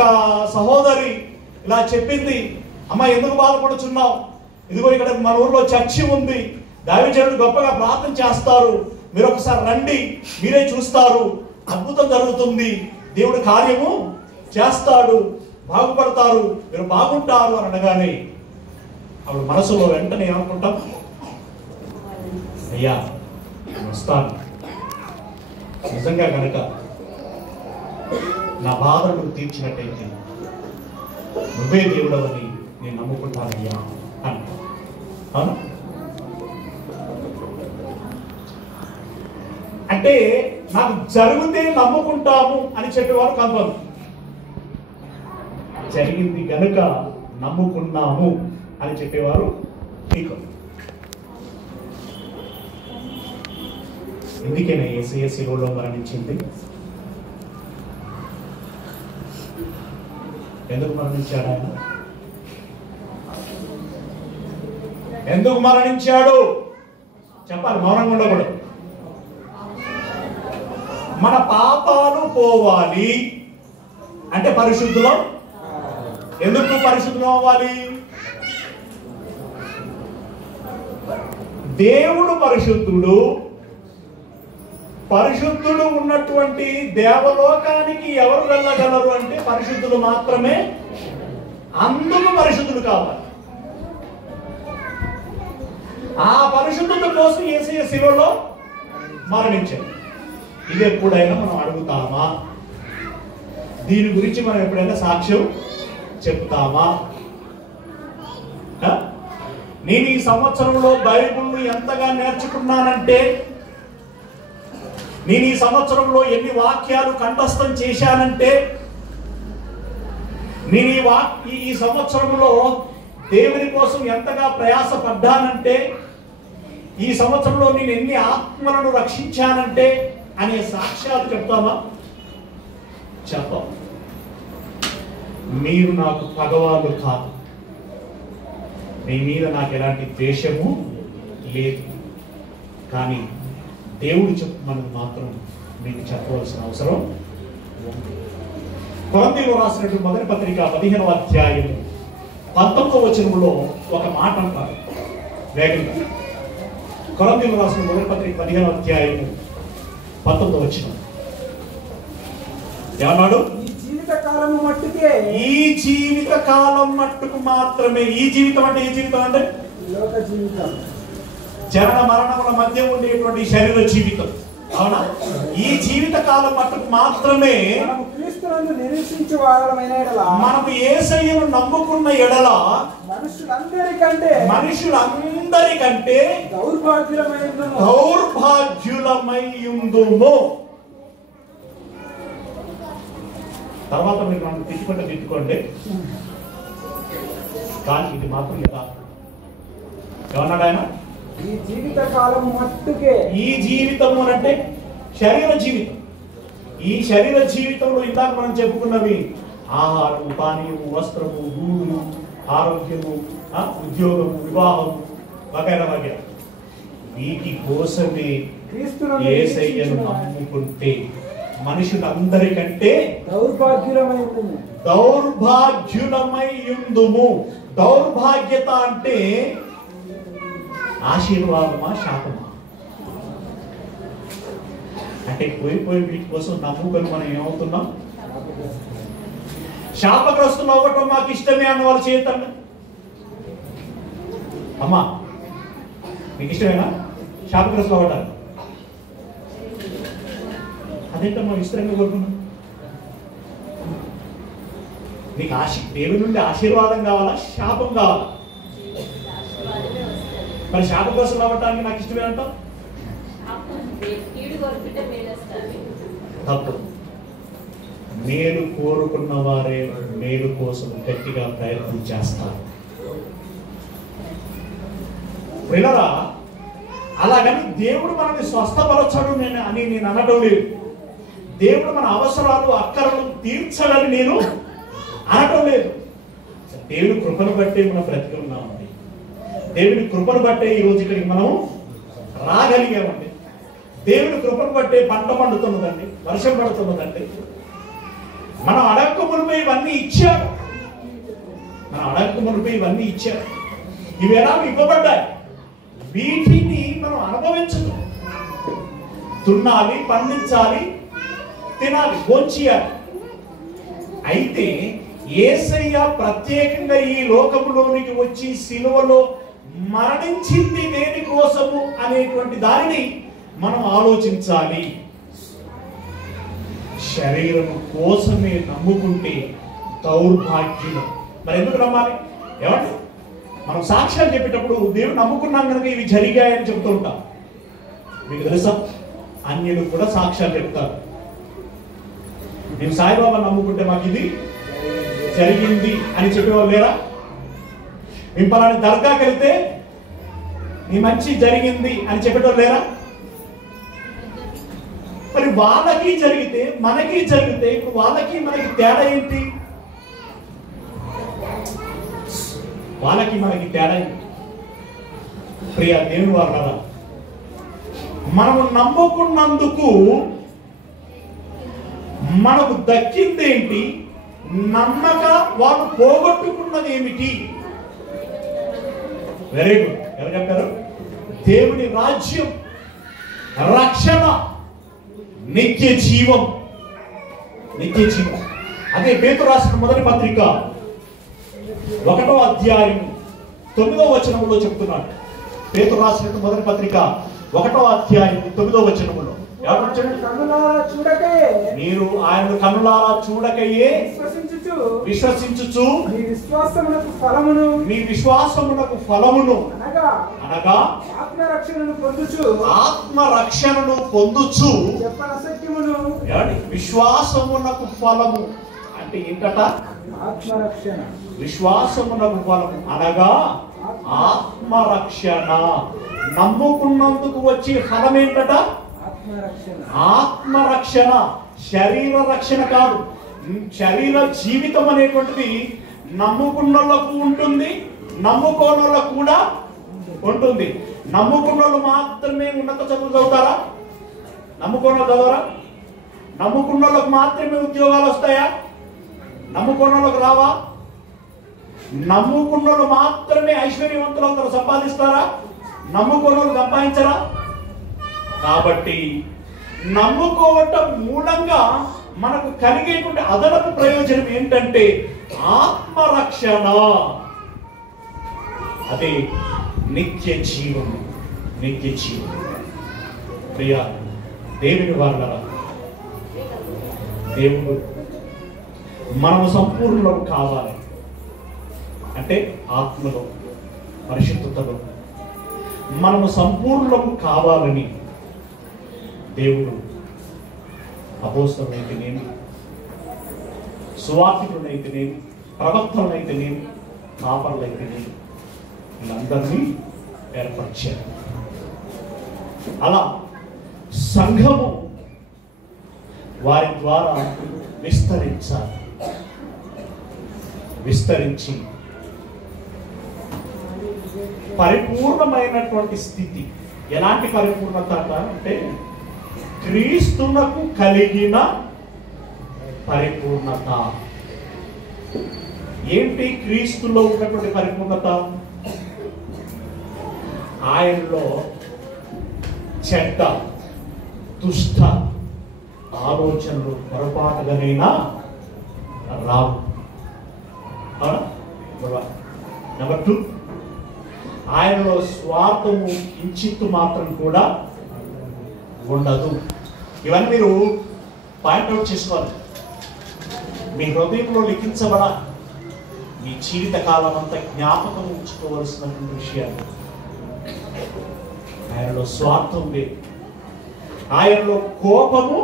సహోదరి ఇలా చెప్పింది, అమ్మ ఎందుకు బాధపడుచున్నావు, ఇదిగో ఇక్కడ మన ఊర్లో చర్చి ఉంది, దైవజనుడు గొప్పగా ప్రార్థన చేస్తారు, మీరు ఒకసారి రండి, మీరే చూస్తారు, అద్భుతం జరుగుతుంది, దేవుడు కార్యము చేస్తాడు, బాగుపడతారు, మీరు బాగుంటారు అని అనగానే అప్పుడు మనసులో వెంటనే ఏమనుకుంటాం? అయ్యా వస్తాను, నిజంగా కనుక నా బాధను తీర్చినట్టయితే నువ్వే దేవుడవని నేను నమ్ముకుంటానయ్యా అని. అవును, అంటే నాకు జరిగితే నమ్ముకుంటాము అని చెప్పేవారు కొంతమంది. జరిగింది గనుక నమ్ముకున్నాము అని చెప్పేవారు మీకు. ఎందుకైనా యేసయ్య శిలువలో మరణించింది? ఎందుకు మరణించాడు ఆయన? ఎందుకు మరణించాడు చెప్పాలి, మౌనంగా ఉండకూడదు. మన పాపాలు పోవాలి అంటే పరిశుద్ధులం. ఎందుకు పరిశుద్ధులం అవ్వాలి? దేవుడు పరిశుద్ధుడు. పరిశుద్ధుడు ఉన్నటువంటి దేవలోకానికి ఎవరు వెళ్ళగలరు అంటే పరిశుద్ధులు మాత్రమే. అందుకు పరిశుద్ధుడు కావాలి. ఆ పరిశుద్ధత కోసం యేసయ్య శిలువలో మరణించాడు. ఇది ఎప్పుడైనా మనం అడుగుతామా? దీని గురించి మనం ఎప్పుడైనా సాక్ష్యం చెప్తామా? నేను ఈ సంవత్సరంలో బైబిల్ను ఎంతగా నేర్చుకున్నానంటే, నేను ఈ సంవత్సరంలో ఎన్ని వాక్యాలు కంఠస్థం చేశానంటే, నేను ఈ సంవత్సరంలో దేవుని కోసం ఎంతగా ప్రయాసపడ్డానంటే, ఈ సంవత్సరంలో నేను ఎన్ని ఆత్మలను రక్షించానంటే అనే సాక్ష్యాలు చెప్తామా? చెప్పం. మీరు నాకు పగవాళ్ళు కాదు, మీ మీద నాకు ఎలాంటి ద్వేషము లేదు, కానీ దేవుడు చెప్పమని మాత్రం మీకు చెప్పవలసిన అవసరం ఉంది. కొరింథీయులకు రాసినటువంటి మొదటి పత్రిక 15వ అధ్యాయం 19వ వచనంలో ఒక మాట అంటారు వేగంగా. కొరింథీయులకు రాసిన మొదటి పత్రిక 15వ అధ్యాయము 19వ వచనం ఏమన్నాడు? ఈ జీవిత కాలము మట్టుకే, ఈ జీవిత కాలం మట్టుకు మాత్రమే. ఈ జీవితం అంటే ఏ జీవితం అంటే లోక జీవితం, జనన మరణముల మధ్య ఉండేటువంటి శరీర జీవితం. అవునా? ఈ జీవిత కాలం మట్టుకు మాత్రమే మనము క్రీస్తునందు నిరీక్షించు వారమైన ఎడల, మనము యేసయ్యను నమ్ముకున్న ఎడల మనుషులందరికంటే దౌర్భాగ్యులమై ఉందుము. తర్వాత మీరు మనం తిట్టుకోండి, కానీ ఇది మాత్రం లేదా ఏమన్నాడు ఆయన? ఈ జీవిత కాలం మట్టుకే. ఈ జీవితము అంటే శరీర జీవితం. ఈ శరీర జీవితంలో ఇందాక మనం చెప్పుకున్నవి ఆహారము, పానీయము, వస్త్రము, గూడు, ఆరోగ్యము, ఉద్యోగము, వివాహము వగైరా వగైరా. వీటి కోసమే యేసయ్యను నమ్ముకుంటే మనుషులందరికంటే దౌర్భాగ్యులమై ఉందుము. దౌర్భాగ్యత అంటే ఆశీర్వాదమా శాపమా? అంటే పోయి వీటి కోసం నమ్ముకొని మనం ఏమవుతున్నాం? శాపగ్రస్తులు అవ్వటం మాకు ఇష్టమే అన్న వాళ్ళు చేతండి. అమ్మా మీకు ఇష్టమేనా శాపగ్రస్తులు అవ్వటానికి? అదేంటమ్మా ఇష్టంగా కోరుకున్నాం? నీకు దేవుడి నుండి ఆశీర్వాదం కావాలా శాపం కావాలా? మరి శాపగ్రస్తులు అవ్వటానికి నాకు ఇష్టమే అంటాం? తప్పు. మేలు కోరుకున్న వారే మేలు కోసం గట్టిగా ప్రయత్నం చేస్తారు. వినరా? అలాగని దేవుడు మనల్ని స్వస్థపరచడు అని నేను అనడం లేదు. దేవుడు మన అవసరాలు అక్కరలు తీర్చడని నేను అనడం లేదు. దేవుడి కృపను బట్టే మనం బ్రతికి ఉన్నామండి. దేవుడి కృపను బట్టే ఈరోజు ఇక్కడికి మనం రాగలిగామండి. దేవుడి కృపను బట్టే పంట పండుతున్నదండి, వర్షం పడుతున్నదండి. మనం అడక్క మునిపై ఇవన్నీ ఇచ్చాడు. ఇవి ఎలా ఇవ్వబడ్డాయి? వీటిని మనం అనుభవించదు. దున్నాలి, పండించాలి, తినాలి, భోంచేయాలి. అయితే యేసయ్య ప్రత్యేకంగా ఈ లోకములోనికి వచ్చి సిలువలో మరణించింది దేని కోసము అనేటువంటి దానిని మనం ఆలోచించాలి. శరీరం కోసమే నమ్ముకుంటే దౌర్భాగ్యులు. మరి ఎందుకు నమ్మాలి? ఏమండి, మనం సాక్ష్యాలు చెప్పేటప్పుడు దేవుడు నమ్ముకున్నాం కనుక ఇవి జరిగాయని చెబుతూ ఉంటాం. మీకు తెలుసా, అన్యులు కూడా సాక్ష్యాలు చెప్తారు. నేను సాయిబాబా నమ్ముకుంటే మాకు ఇది జరిగింది అని చెప్పేవాళ్ళు లేరా? మేము పలాని దర్గాకి వెళ్తే నీ మంచి జరిగింది అని చెప్పేటోళ్ళు లేరా? మరి వాళ్ళకి జరిగితే మనకి జరిగితే ఇప్పుడు వాళ్ళకి మనకి తేడా ఏంటి? వాళ్ళకి మనకి తేడా ఏంటి? ప్రియ దేవుని వారు కదా, మనము నమ్ముకున్నందుకు మనకు దక్కిందేంటి? నమ్మక వాళ్ళు పోగొట్టుకున్నది ఏమిటి? Very good. ఎవరు చెప్పారు? దేవుని రాజ్యం, రక్షణ, నిత్య జీవం. అదే పేతురు రాసిన మొదటి పత్రిక 1వ అధ్యాయం 9వ వచనంలో చెప్తున్నాడు. పేతురు రాసిన మొదటి పత్రిక 1వ అధ్యాయం 9వ వచనంలో మీరు ఆయన కన్నులారా చూడకయే విశ్వసించుచు మీ విశ్వాసమునకు ఫలమును అనగా ఆత్మరక్షణను పొందుచు విశ్వాసమునకు ఫలము అంటే ఏంటట? విశ్వాసమునకు ఫలము అనగా ఆత్మరక్షణ. నమ్ముకున్నందుకు వచ్చే ఫలం ఏంటట? ఆత్మరక్షణ. శరీర రక్షణ కాదు. శరీర జీవితం అనేటువంటిది నమ్ముకున్నోళ్ళకు ఉంటుంది, నమ్ముకోనోళ్ళకు కూడా ఉంటుంది. నమ్ముకున్నోళ్ళు మాత్రమే ఉన్నత చదువులు చదువుతారా? నమ్ముకోనోళ్ళు చదవరా? నమ్ముకున్నోళ్ళకు మాత్రమే ఉద్యోగాలు వస్తాయా? నమ్ముకోనోళ్ళకు రావా? నమ్ముకున్నోళ్ళు మాత్రమే ఐశ్వర్యవంతులు సంపాదిస్తారా? నమ్ముకున్న వాళ్ళు సంపాదించరా? కాబట్టి నమ్ముకోవటం మూలంగా మనకు కలిగేటువంటి అదనపు ప్రయోజనం ఏంటంటే ఆత్మరక్షణ. అదే నిత్య జీవం. నిత్య జీవం. ప్రియా దేవుని వాళ్ళరా, దేవుడు మనము సంపూర్ణం కావాలి అంటే ఆత్మలో, పరిశుద్ధతలో మనము సంపూర్ణం కావాలని దేవుడు అపోస్తలునైతేనేమి, సువార్తికులైతేనేమి, ప్రవక్తలైతేనేమి, కాపరులైతేనేమి వీళ్ళందరినీ ఏర్పరిచారు. అలా సంఘము వారి ద్వారా విస్తరించాలి. విస్తరించి పరిపూర్ణమైనటువంటి స్థితి. ఎలాంటి పరిపూర్ణత అంటే క్రీస్తునకు కలిగిన పరిపూర్ణత. ఏంటి క్రీస్తులో ఉన్నటువంటి పరిపూర్ణత? ఆయనలో చెడ్డ దుష్ట ఆలోచనలు పొరపాటుగానైనా రావు. నెంబర్ 2, ఆయనలో స్వార్థము కించిత్తు మాత్రం కూడా ఉండదు. ఇవన్నీ మీరు పాయింట్అవుట్ చేసుకోవాలి. మీ హృదయంలో లిఖించబడ మీ జీవిత కాలం అంతా జ్ఞాపకం ఉంచుకోవలసినటువంటి విషయాలు. ఆయనలో స్వార్థం లేదు, ఆయనలో కోపము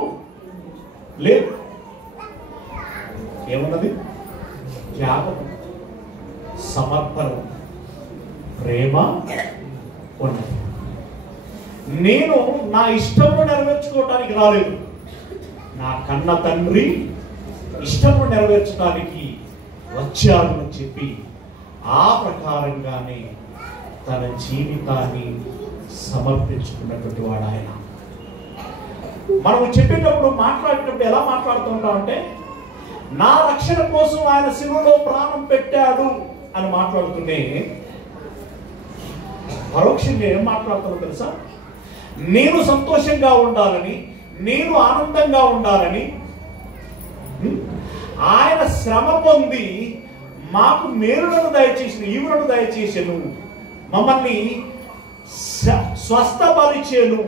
లేదు. ఏమున్నది? త్యాగం, సమర్పణ, ప్రేమ ఉన్నది. నేను నా ఇష్టము నెరవేర్చుకోవటానికి రాలేదు, నా కన్న తండ్రి ఇష్టము నెరవేర్చడానికి వచ్చాను చెప్పి ఆ ప్రకారంగానే తన జీవితాన్ని సమర్పించుకున్నటువంటి వాడు ఆయన. మనం చెప్పేటప్పుడు, మాట్లాడేటప్పుడు ఎలా మాట్లాడుతుంటామంటే నా రక్షణ కోసం ఆయన శిలువలో ప్రాణం పెట్టాడు అని మాట్లాడుతూనే పరోక్షంగా ఏం మాట్లాడుతారో తెలుసా? నేను సంతోషంగా ఉండాలని, నేను ఆనందంగా ఉండాలని ఆయన శ్రమ పొంది మాకు మేలులను దయచేసిన, ఈవులను దయచేసెను, మమ్మల్ని స్వస్థపరిచెను.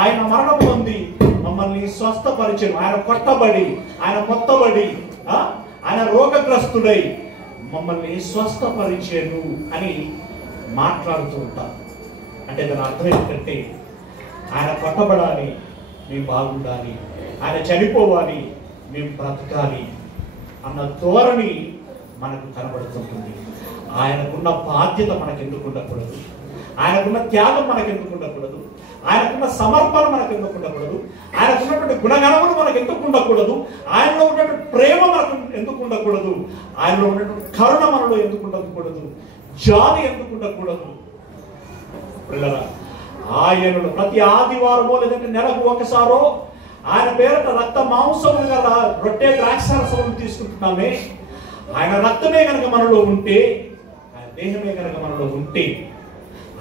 ఆయన మరణం పొంది మమ్మల్ని స్వస్థపరిచెను. ఆయన కొట్టబడి, ఆయన కొత్తబడి, ఆయన రోగగ్రస్తుడై మమ్మల్ని స్వస్థపరిచెను అని మాట్లాడుతూ ఉంటారు. అంటే దాని అర్థం ఏంటంటే ఆయన కొట్టబడాలి, మేము బాగుండాలి, ఆయన చనిపోవాలి, మేము బ్రతకాలి అన్న ధోరణి మనకు కనబడుతుంటుంది. ఆయనకున్న బాధ్యత మనకు ఎందుకు ఉండకూడదు? ఆయనకున్న త్యాగం మనకు ఎందుకు ఉండకూడదు? ఆయనకున్న సమర్పణ మనకు ఎందుకు ఉండకూడదు? ఆయనకున్నటువంటి గుణగణములు మనకు ఎందుకు ఉండకూడదు? ఆయనలో ఉన్నటువంటి ప్రేమ మనకు ఎందుకు ఉండకూడదు? ఆయనలో ఉన్నటువంటి కరుణ మనలో ఎందుకు ఉండకూడదు? జాలి ఎందుకు ఉండకూడదు? పిల్లరా, ఆయనలో ప్రతి ఆదివారమో లేదంటే నెలకు ఒకసారో ఆయన పేరట రక్త మాంసము గల రొట్టె ద్రాక్షారసమును తీసుకుంటున్నామే. ఆయన రక్తమే కనుక మనలో ఉంటే, ఆయన దేహమే కనుక మనలో ఉంటే,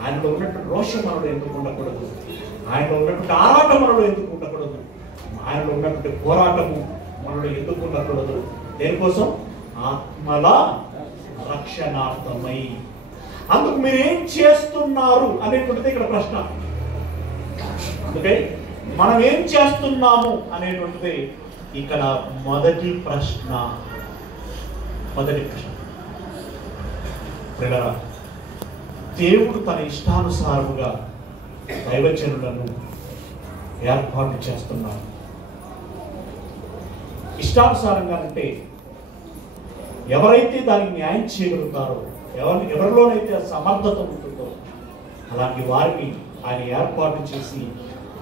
ఆయనలో ఉన్నటువంటి రోషం మనలో ఎందుకు ఉండకూడదు? ఆయనలో ఉన్నటువంటి ఆరాటం మనలో ఎందుకు ఉండకూడదు? ఆయనలో ఉన్నటువంటి పోరాటము మనలో ఎందుకు ఉండకూడదు? దేనికోసం? ఆత్మల రక్షణార్థమై. అందుకు మీరేం చేస్తున్నారు అనేటువంటిది ఇక్కడ ప్రశ్న. అందుకే మనం ఏం చేస్తున్నాము అనేటువంటిది ఇక్కడ మొదటి ప్రశ్న. ప్రియులారా, దేవుడు తన ఇష్టానుసారముగా దైవజనులను ఏర్పాటు చేస్తున్నారు. ఇష్టానుసారంగా అంటే ఎవరైతే దానికి న్యాయం చేయగలుగుతారో, ఎవరిలోనైతే సమర్థత ఉంటుందో అలాంటి వారిని ఆయన ఏర్పాటు చేసి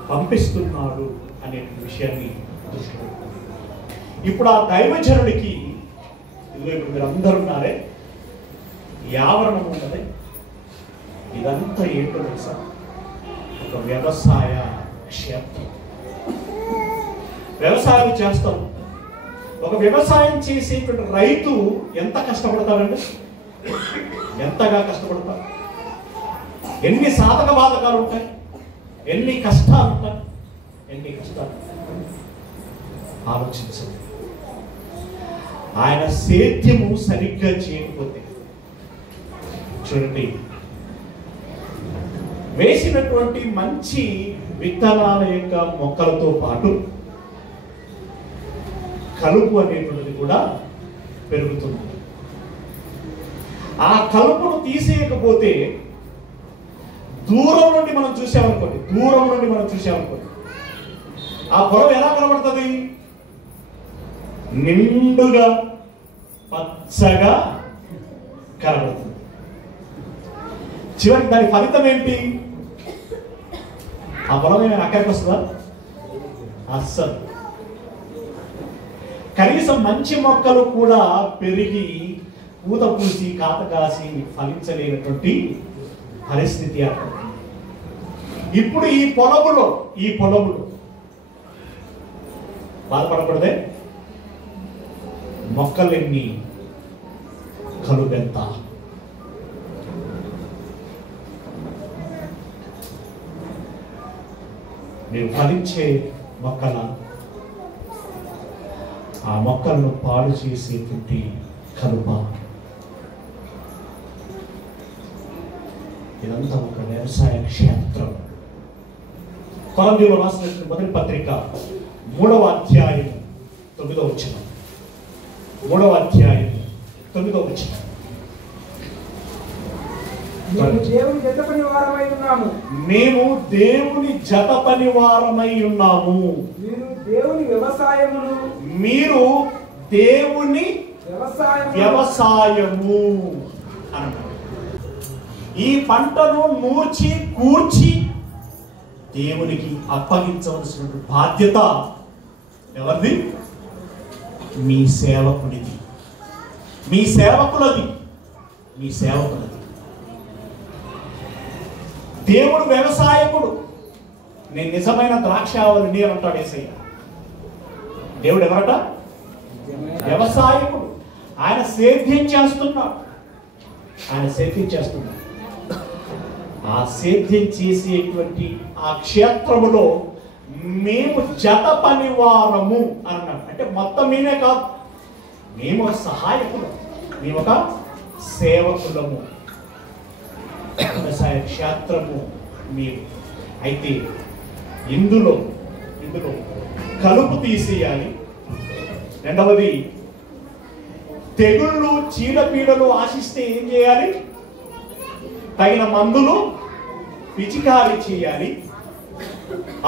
పంపిస్తున్నాడు అనే విషయాన్ని దృష్టిలో పెట్టుకోండి. ఇప్పుడు ఆ దైవజనుడికి, ఇదిగో ఇప్పుడు మీరు అందరూ ఉన్నారే, ఈ ఆవరణం ఉన్నది, ఇదంతా ఏంటో తెలుసా? ఒక వ్యవసాయ క్షేత్రం. వ్యవసాయం చేస్తాం. ఒక వ్యవసాయం చేసేటువంటి రైతు ఎంత కష్టపడతాడండి? ఎంతగా కష్టపడతారు? ఎన్ని సాధక బాధకాలు ఉంటాయి, ఎన్ని కష్టాలు ఉంటాయి, ఎన్ని కష్టాలు. ఆలోచించండి. ఆయన సేద్యము సరిగ్గా చేయకపోతే, చూడండి, వేసినటువంటి మంచి విత్తనాల యొక్క మొక్కలతో పాటు కలుపు అనేటువంటిది కూడా పెరుగుతుంది. ఆ కలుపును తీసేయకపోతే దూరం నుండి మనం చూసామనుకోండి, ఆ పొలం ఎలా కనబడుతుంది? నిండుగా పచ్చగా కనబడుతుంది. చివరికి దాని ఫలితం ఏంటి? ఆ పొలం ఏమైనా అక్కడికి వస్తుందా? అస్సలు. కనీసం మంచి మొక్కలు కూడా పెరిగి పూత పూసి కాత కాసి ఫలించలేనటువంటి పరిస్థితి ఏర్పడుతుంది. ఇప్పుడు ఈ పొలములో బాధపడకూడదే? మొక్కలెన్ని, కలుబెంత. మీరు ఫలించే మొక్కల, ఆ మొక్కలను పాడు చేసేటువంటి కలుప. ఇదంతా ఒక వ్యవసాయ క్షేత్రం. కొరంథీయులు రాసినటువంటి మొదటి పత్రిక 3వ అధ్యాయం 9వ వచనం. 3వ అధ్యాయం 9వ వచనం. మేము దేవుని జత పని వారమై ఉన్నాము. మేము దేవుని జత పని వారమై ఉన్నాము. మీరు దేవుని వ్యవసాయమును. మీరు దేవుని వ్యవసాయము అన్నారు. ఈ పంటను నూర్చి కూర్చి దేవునికి అప్పగించవలసిన బాధ్యత ఎవరిది? మీ సేవకుడిది, మీ సేవకులది. దేవుడు వ్యవసాయకుడు. నేను నిజమైన ద్రాక్షావళిని అని అంటాడు యేసయ్య. దేవుడు ఎవరట? వ్యవసాయకుడు. ఆయన సేద్యం చేస్తున్నాడు. ఆ సేద్యం చేసేటువంటి ఆ క్షేత్రములో మేము జత పనివారము అన్నాడు. అంటే మొత్తం మేమే కాదు, మేము సహాయకులు, మేము ఒక సేవకులము. వ్యవసాయ క్షేత్రము మీరు. అయితే ఇందులో కలుపు తీసేయాలి. రెండవది, తెగుళ్ళు చీడపీడలు ఆశిస్తే ఏం చేయాలి? తగిన మందులు పిచికారీ చేయాలి.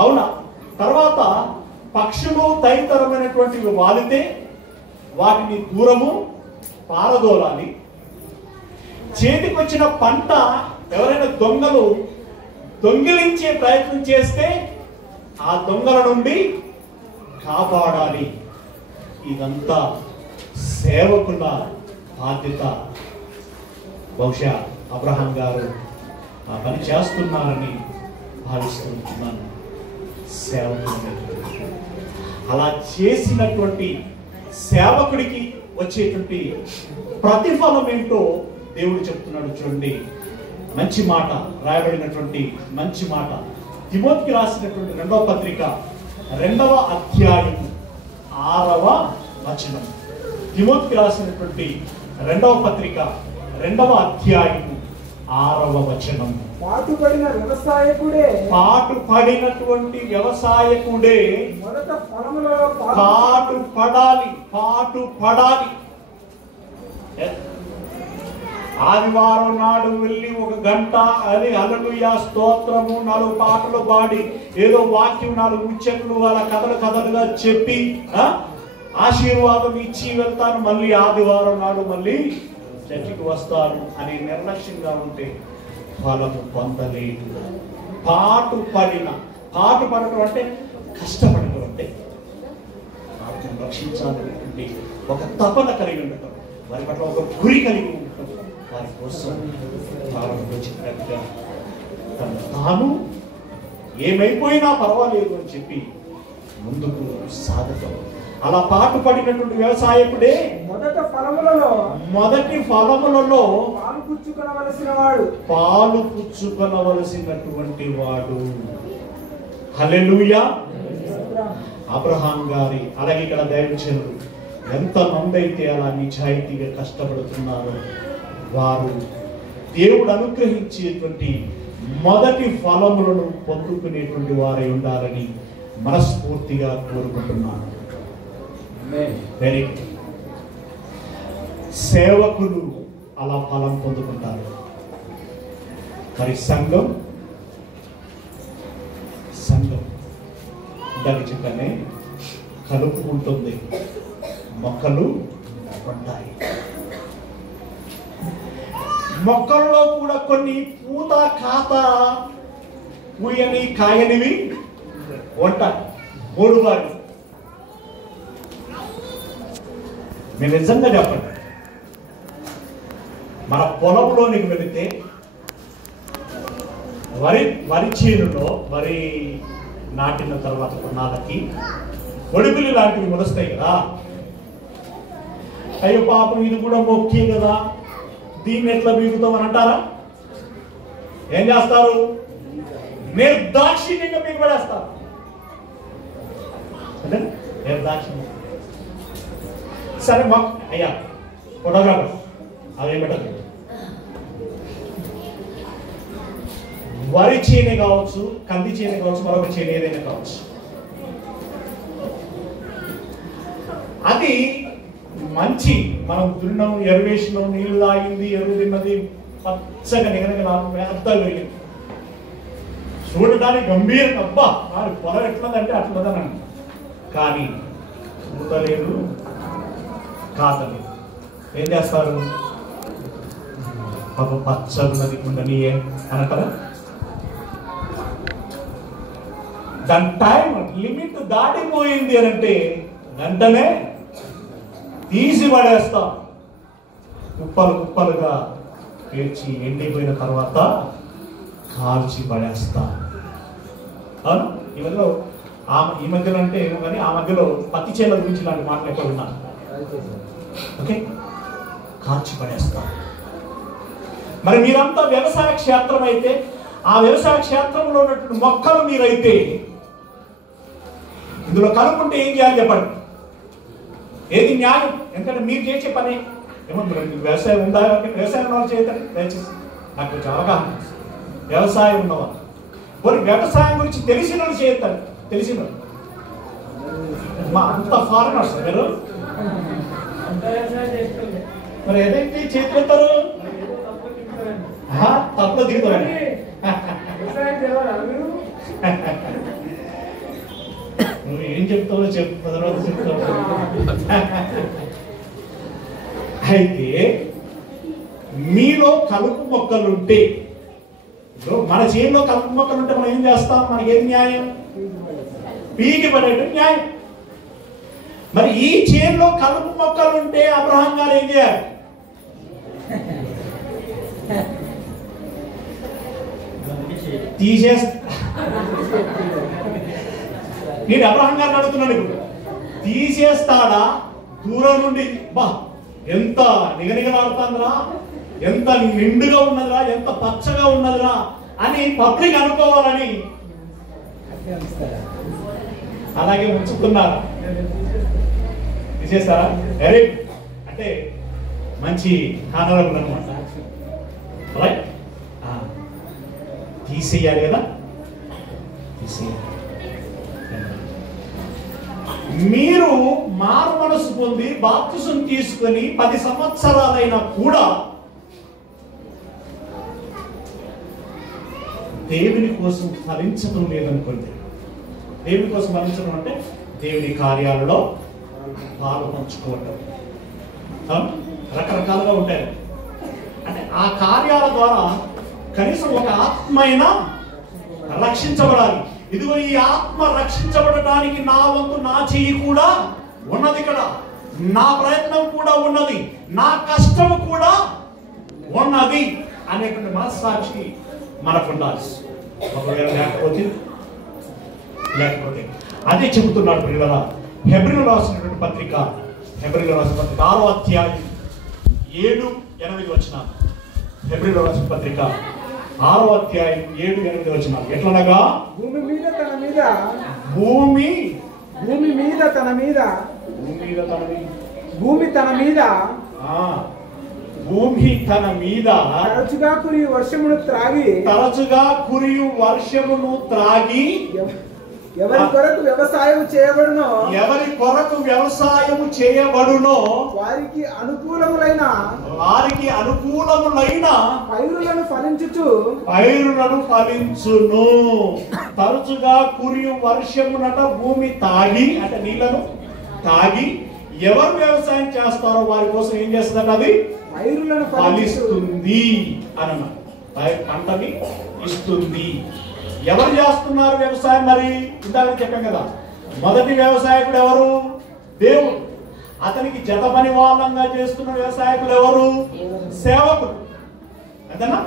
అవునా? తర్వాత పక్షులు తదితరమైనటువంటివి వాలితే వాటిని దూరము పారదోలాలి. చేతికి వచ్చిన పంట ఎవరైనా దొంగలు దొంగిలించే ప్రయత్నం చేస్తే ఆ దొంగల నుండి కాపాడాలి. ఇదంతా సేవకుల బాధ్యత. బహుశా అబ్రహాం గారు ఆ పని చేస్తున్నారని భావిస్తున్నాను. సేవకుడు అలా చేసినటువంటి సేవకుడికి వచ్చేటువంటి ప్రతిఫలం ఏంటో దేవుడు చెప్తున్నాడు. చూడండి, మంచి మాట రాయబడినటువంటి మంచి మాట. తిమోతికి రాసినటువంటి 2వ పత్రిక 2వ అధ్యాయం 6వ వచనం. తిమోతికి రాసినటువంటి 2వ పత్రిక 2వ అధ్యాయం 6వ వచనం. పాటుపడినటువంటి వ్యవసాయకుడే మొదట పొలములో పాటుపడాలి. ఆదివారం నాడు వెళ్ళి 1 గంట అని హల్లెలూయా స్తోత్రము 4 పాటలు పాడి ఏదో వాక్యం 4 ముచ్చట్లు అలా కథలుగా చెప్పి ఆశీర్వాదం ఇచ్చి వెళ్తాను, మళ్ళీ ఆదివారం నాడు మళ్ళీ చర్చికి వస్తాను అని నిర్లక్ష్యంగా ఉంటే ఫలము పొందలేదు. పాటుపడటం అంటే కష్టపడటం, అంటే ఆత్మను రక్షించాలనేటువంటి ఒక తపన కలిగి ఉండటం, వారి పట్ల ఒక గురి కలిగి ఉండటం, వారి కోసం చెప్పినట్టుగా తాను ఏమైపోయినా పర్వాలేదు అని చెప్పి ముందుకు సాగటం. అలా పాటు పడినటువంటి వ్యవసాయకుడే మొదటి ఫలములలో పాలు పుచ్చుకొనవలసినటువంటి వాడు. హల్లెలూయా. అబ్రహాం గారి అలాగే ఇక్కడ దైవజనులు ఎంత మంది అయితే అలా నిజాయితీగా కష్టపడుతున్నారో వారు దేవుడు అనుగ్రహించేటువంటి మొదటి ఫలములను పొందుకునేటువంటి వారై ఉండాలని మనస్ఫూర్తిగా కోరుకుంటున్నాను. Very good. సేవకులు అలా ఫలం పొందుకుంటారు. మరి సంఘం దాని చెప్పనే కలుపుకుంటుంది, మొక్కలు ఉంటాయి. మొక్కల్లో కూడా కొన్ని పూత కాత పూయని కాయనివి ఉంటాయి. మూడు వారి మీరు నిజంగా చెప్పండి, మన పొలంలోనికి వెళితే వరి చేనులో వరి నాటిన తర్వాత కొన్నాళ్ళకి ఒడిపిల్లి లాంటివి మొలుస్తాయి కదా. అయ్యో పాపం ఇది కూడా మొక్కే కదా, దీన్ని ఎట్లా బీగుతాం అని అంటారా? ఏం చేస్తారు? నిర్దాక్షిణ్యంగా మీకు పడేస్తారు. అంటే నిర్దాక్షిణ్యం. సరే మాకు అయ్యా ఫోటోగ్రాఫర్ అదేం పెట్టదు. వరి చేనే కావచ్చు, కంది చేనే కావచ్చు, మరొక చేనే ఏదైనా కావచ్చు, అది మంచి మనం దున్నం, ఎరువేసినాం, నీళ్లు తాగింది, ఎరువు తిన్నది, పచ్చగా నిగనగా పెద్దగా పెరిగింది, చూడడానికి గంభీరంగా అబ్బా వారి పొలం ఎట్లదంటే అట్లదని అంట. కానీ ఉండలేదు, కాదలేదు. ఏం చేస్తారు? పాప పచ్చగున్నది ఉండనియే అని అంటారా? దాని టైం లిమిట్ దాటిపోయింది అని అంటే వెంటనే తీసి పడేస్తాం. కుప్పలు కుప్పలుగా పేర్చి ఎండిపోయిన తర్వాత కాల్చి పడేస్తా. అవును, ఈ మధ్యలో అంటే ఏమో కానీ ఆ మధ్యలో పత్తి చేల గురించి ఇలాంటి మాటలు ఎక్కడ ఉన్నా ఓకే, కాల్చి పడేస్తా. మరి మీరంతా వ్యవసాయ క్షేత్రం అయితే ఆ వ్యవసాయ క్షేత్రంలో ఉన్నటువంటి మొక్కలు మీరైతే ఇందులో కనుక్కుంటే ఏం చేయాలి చెప్పండి? ఏది న్యాయం? ఎందుకంటే మీరు చేసే పని ఏమంటారు? వ్యవసాయం ఉందా? వ్యవసాయం ఉన్నవాళ్ళు చేయదండి దయచేసి, నాకు కొంచెం అవగాహన. వ్యవసాయం ఉన్నవాళ్ళు కొన్ని వ్యవసాయం గురించి తెలిసిన వాళ్ళు చేయొద్దండి. తెలిసిన మా అంత ఫారినర్స్ మీరు మరి ఏదైతే చేతులు తప్పులో దిగుతారండి. నువ్వు ఏం చెప్తావో చెప్పు, తర్వాత చెప్తావు. అయితే మీలో కలుపు మొక్కలుంటే, మన చేనులో కలుపు మొక్కలుంటే మనం ఏం చేస్తాం? మనకి ఏం న్యాయం? పీకి పడేయడం న్యాయం. మరి ఈ చేనులో కలుపు మొక్కలుంటే అబ్రహాం గారు ఏం చేయాలి? నేను అబ్రహాం గారిని అడుగుతున్నాను ఇప్పుడు, తీసేస్తాడా? దూరం నుండి బా ఎంత నిగనిగలాడుతుందిరా, ఎంత నిండుగా ఉన్నదిరా, ఎంత పచ్చగా ఉన్నదిరా అని పబ్లిక్ అనుకోవాలని అలాగే ఉంచుతున్నారు. తీసేస్తారా? వెరీ అంటే మంచి హానరబుల్ అనమాట. రైట్, తీసేయాలి కదా, తీసేయాలి. మీరు మారు మనసు పొంది బాప్తిసం తీసుకొని 10 సంవత్సరాలైనా కూడా దేవుని కోసం ఫలించడం లేదనుకోండి. దేవుని కోసం ఫలించడం అంటే దేవుని కార్యాలలో పాలు పంచుకోవటం. రకరకాలుగా ఉంటాయి. అంటే ఆ కార్యాల ద్వారా కనీసం ఒక ఆత్మైనా రక్షించబడాలి. ఇదిగో ఈ ఆత్మ రక్షించబడటానికి నా వంతు, నా చెయ్యి కూడా ఉన్నది, ఇక్కడ నా ప్రయత్నం కూడా ఉన్నది, నా కష్టం కూడా ఉన్నది అనేటువంటి మనస్సాక్షి మనకు ఉండాలి. ఒకవేళ లేకపోతే అదే చెబుతున్నాడు పిల్లల, హెబ్రీయులకు రాసినటువంటి పత్రిక 6వ అధ్యాయం 7-8 వచనాలు. హెబ్రీయులకు రాసిన పత్రిక 6వ అధ్యాయం 7-8 వచనాలు. ఎట్లనగా భూమి తన మీద తరచుగా కురియు వర్షమును త్రాగి ఎవరి కొరకు వ్యవసాయము చేయబడునో వారికి అనుకూలములైన పైరులను ఫలించును. తరచుగా కురియు వర్షమునట భూమి తాగి, అంటే నీళ్లను తాగి ఎవరు వ్యవసాయం చేస్తారో వారి కోసం ఏం చేస్తుందట, అది ఫలిస్తుంది అన్న పంటని ఇస్తుంది. ఎవరు చేస్తున్నారు వ్యవసాయం? మరి ఇందాక చెప్పాం కదా, మొదటి వ్యవసాయకుడు ఎవరు? దేవుడు. అతనికి జత పని వాళ్ళంగా చేస్తున్న వ్యవసాయకులు ఎవరు? సేవకుడు. అంతేనా?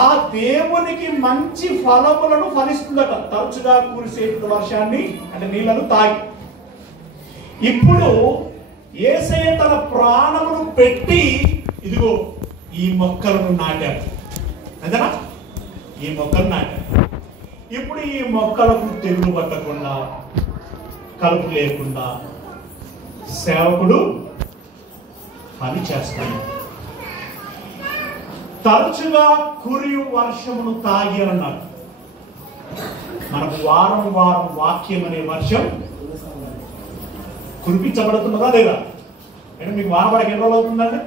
ఆ దేవునికి మంచి ఫలములను ఫలిస్తుందట తరచుగా కురిసే వర్షాన్ని, అంటే నీళ్లను తాగి. ఇప్పుడు యేసయ్య తన ప్రాణమును పెట్టి ఇదిగో ఈ మొక్కలను నాటాడు. అంతేనా? ఈ మొక్కలు నాటాడు. ఇప్పుడు ఈ మొక్కలకు తెగులు పట్టకుండా, కలుపు లేకుండా సేవకుడు పని చేస్తాడు. తరచుగా కురియు వర్షమును తాగి అన్నాడు. మనకు వారం వారం వాక్యం అనే వర్షం కురిపించబడుతున్నదా లేదా? అంటే మీకు వానపడక ఎన్ని రోజులు అవుతుందండి?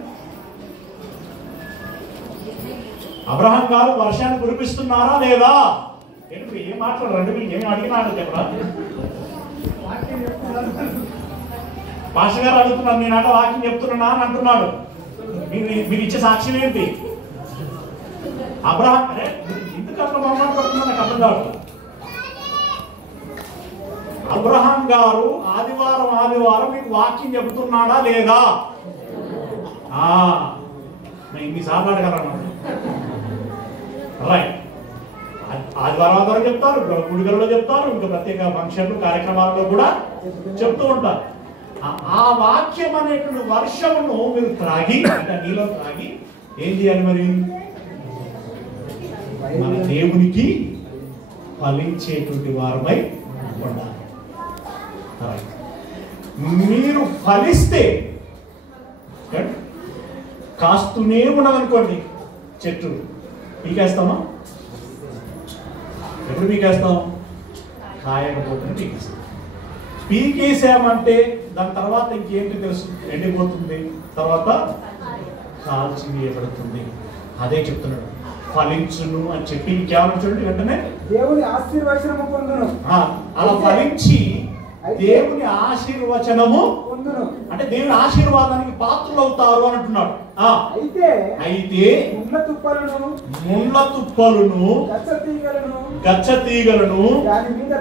అబ్రహాం గారు వర్షాన్ని కురిపిస్తున్నారా లేదా? ఏంటి ఏం మాట్లాడరండి? మీరు ఏమి అడిగినా చెప్పరా? పాస్టర్ గారు అడుగుతున్నారు, నేనంట వాక్యం చెప్తున్నా అని అంటున్నాడు. మీరు ఇచ్చే సాక్ష్యం ఏంటి? అబ్రహాం అరే ఎందుకు అట్లా మాట్లాడుతున్నా నాకు అర్థం కాదు. అబ్రహాం గారు ఆదివారం మీకు వాక్యం చెబుతున్నాడా లేదా? నేను ఇన్నిసార్లు అడగలన్నాడు. రైట్, ఆదివారం చెప్తారు, గుడిగల్లో చెప్తారు, ఇంకా ప్రత్యేక ఫంక్షన్లు కార్యక్రమాలలో కూడా చెప్తూ ఉంటారు. ఆ వాక్యం అనేటువంటి వర్షమును మీరు త్రాగి, అంటే నీళ్ళను త్రాగి ఏం చేయాలి? మరి మన దేవునికి ఫలించేటువంటి వారమై ఉండాలి. మీరు ఫలిస్తే కాస్తూనే ఉన్నదనుకోండి చెట్టు, పీకేస్తామా? ఎప్పుడు పీకేస్తాం? కాయకపోతే పీకేస్తాం. పీకేసామంటే దాని తర్వాత ఇంకేంటి తెలుసు? ఎండిపోతుంది, తర్వాత కాల్చి వేయబడుతుంది. అదే చెప్తున్నాడు, ఫలించును అని చెప్పి ఇంకేమని చూడండి, వెంటనే దేవుని ఆశీర్వచనము పొందును. అలా ఫలించి దేవుని ఆశీర్వచనము పొందును, అంటే దేవుని ఆశీర్వాదానికి పాత్రలు అవుతారు అని అంటున్నాడు. అయితే ముండ్ల తుప్పలను గచ్చ తీగలను దాని మీద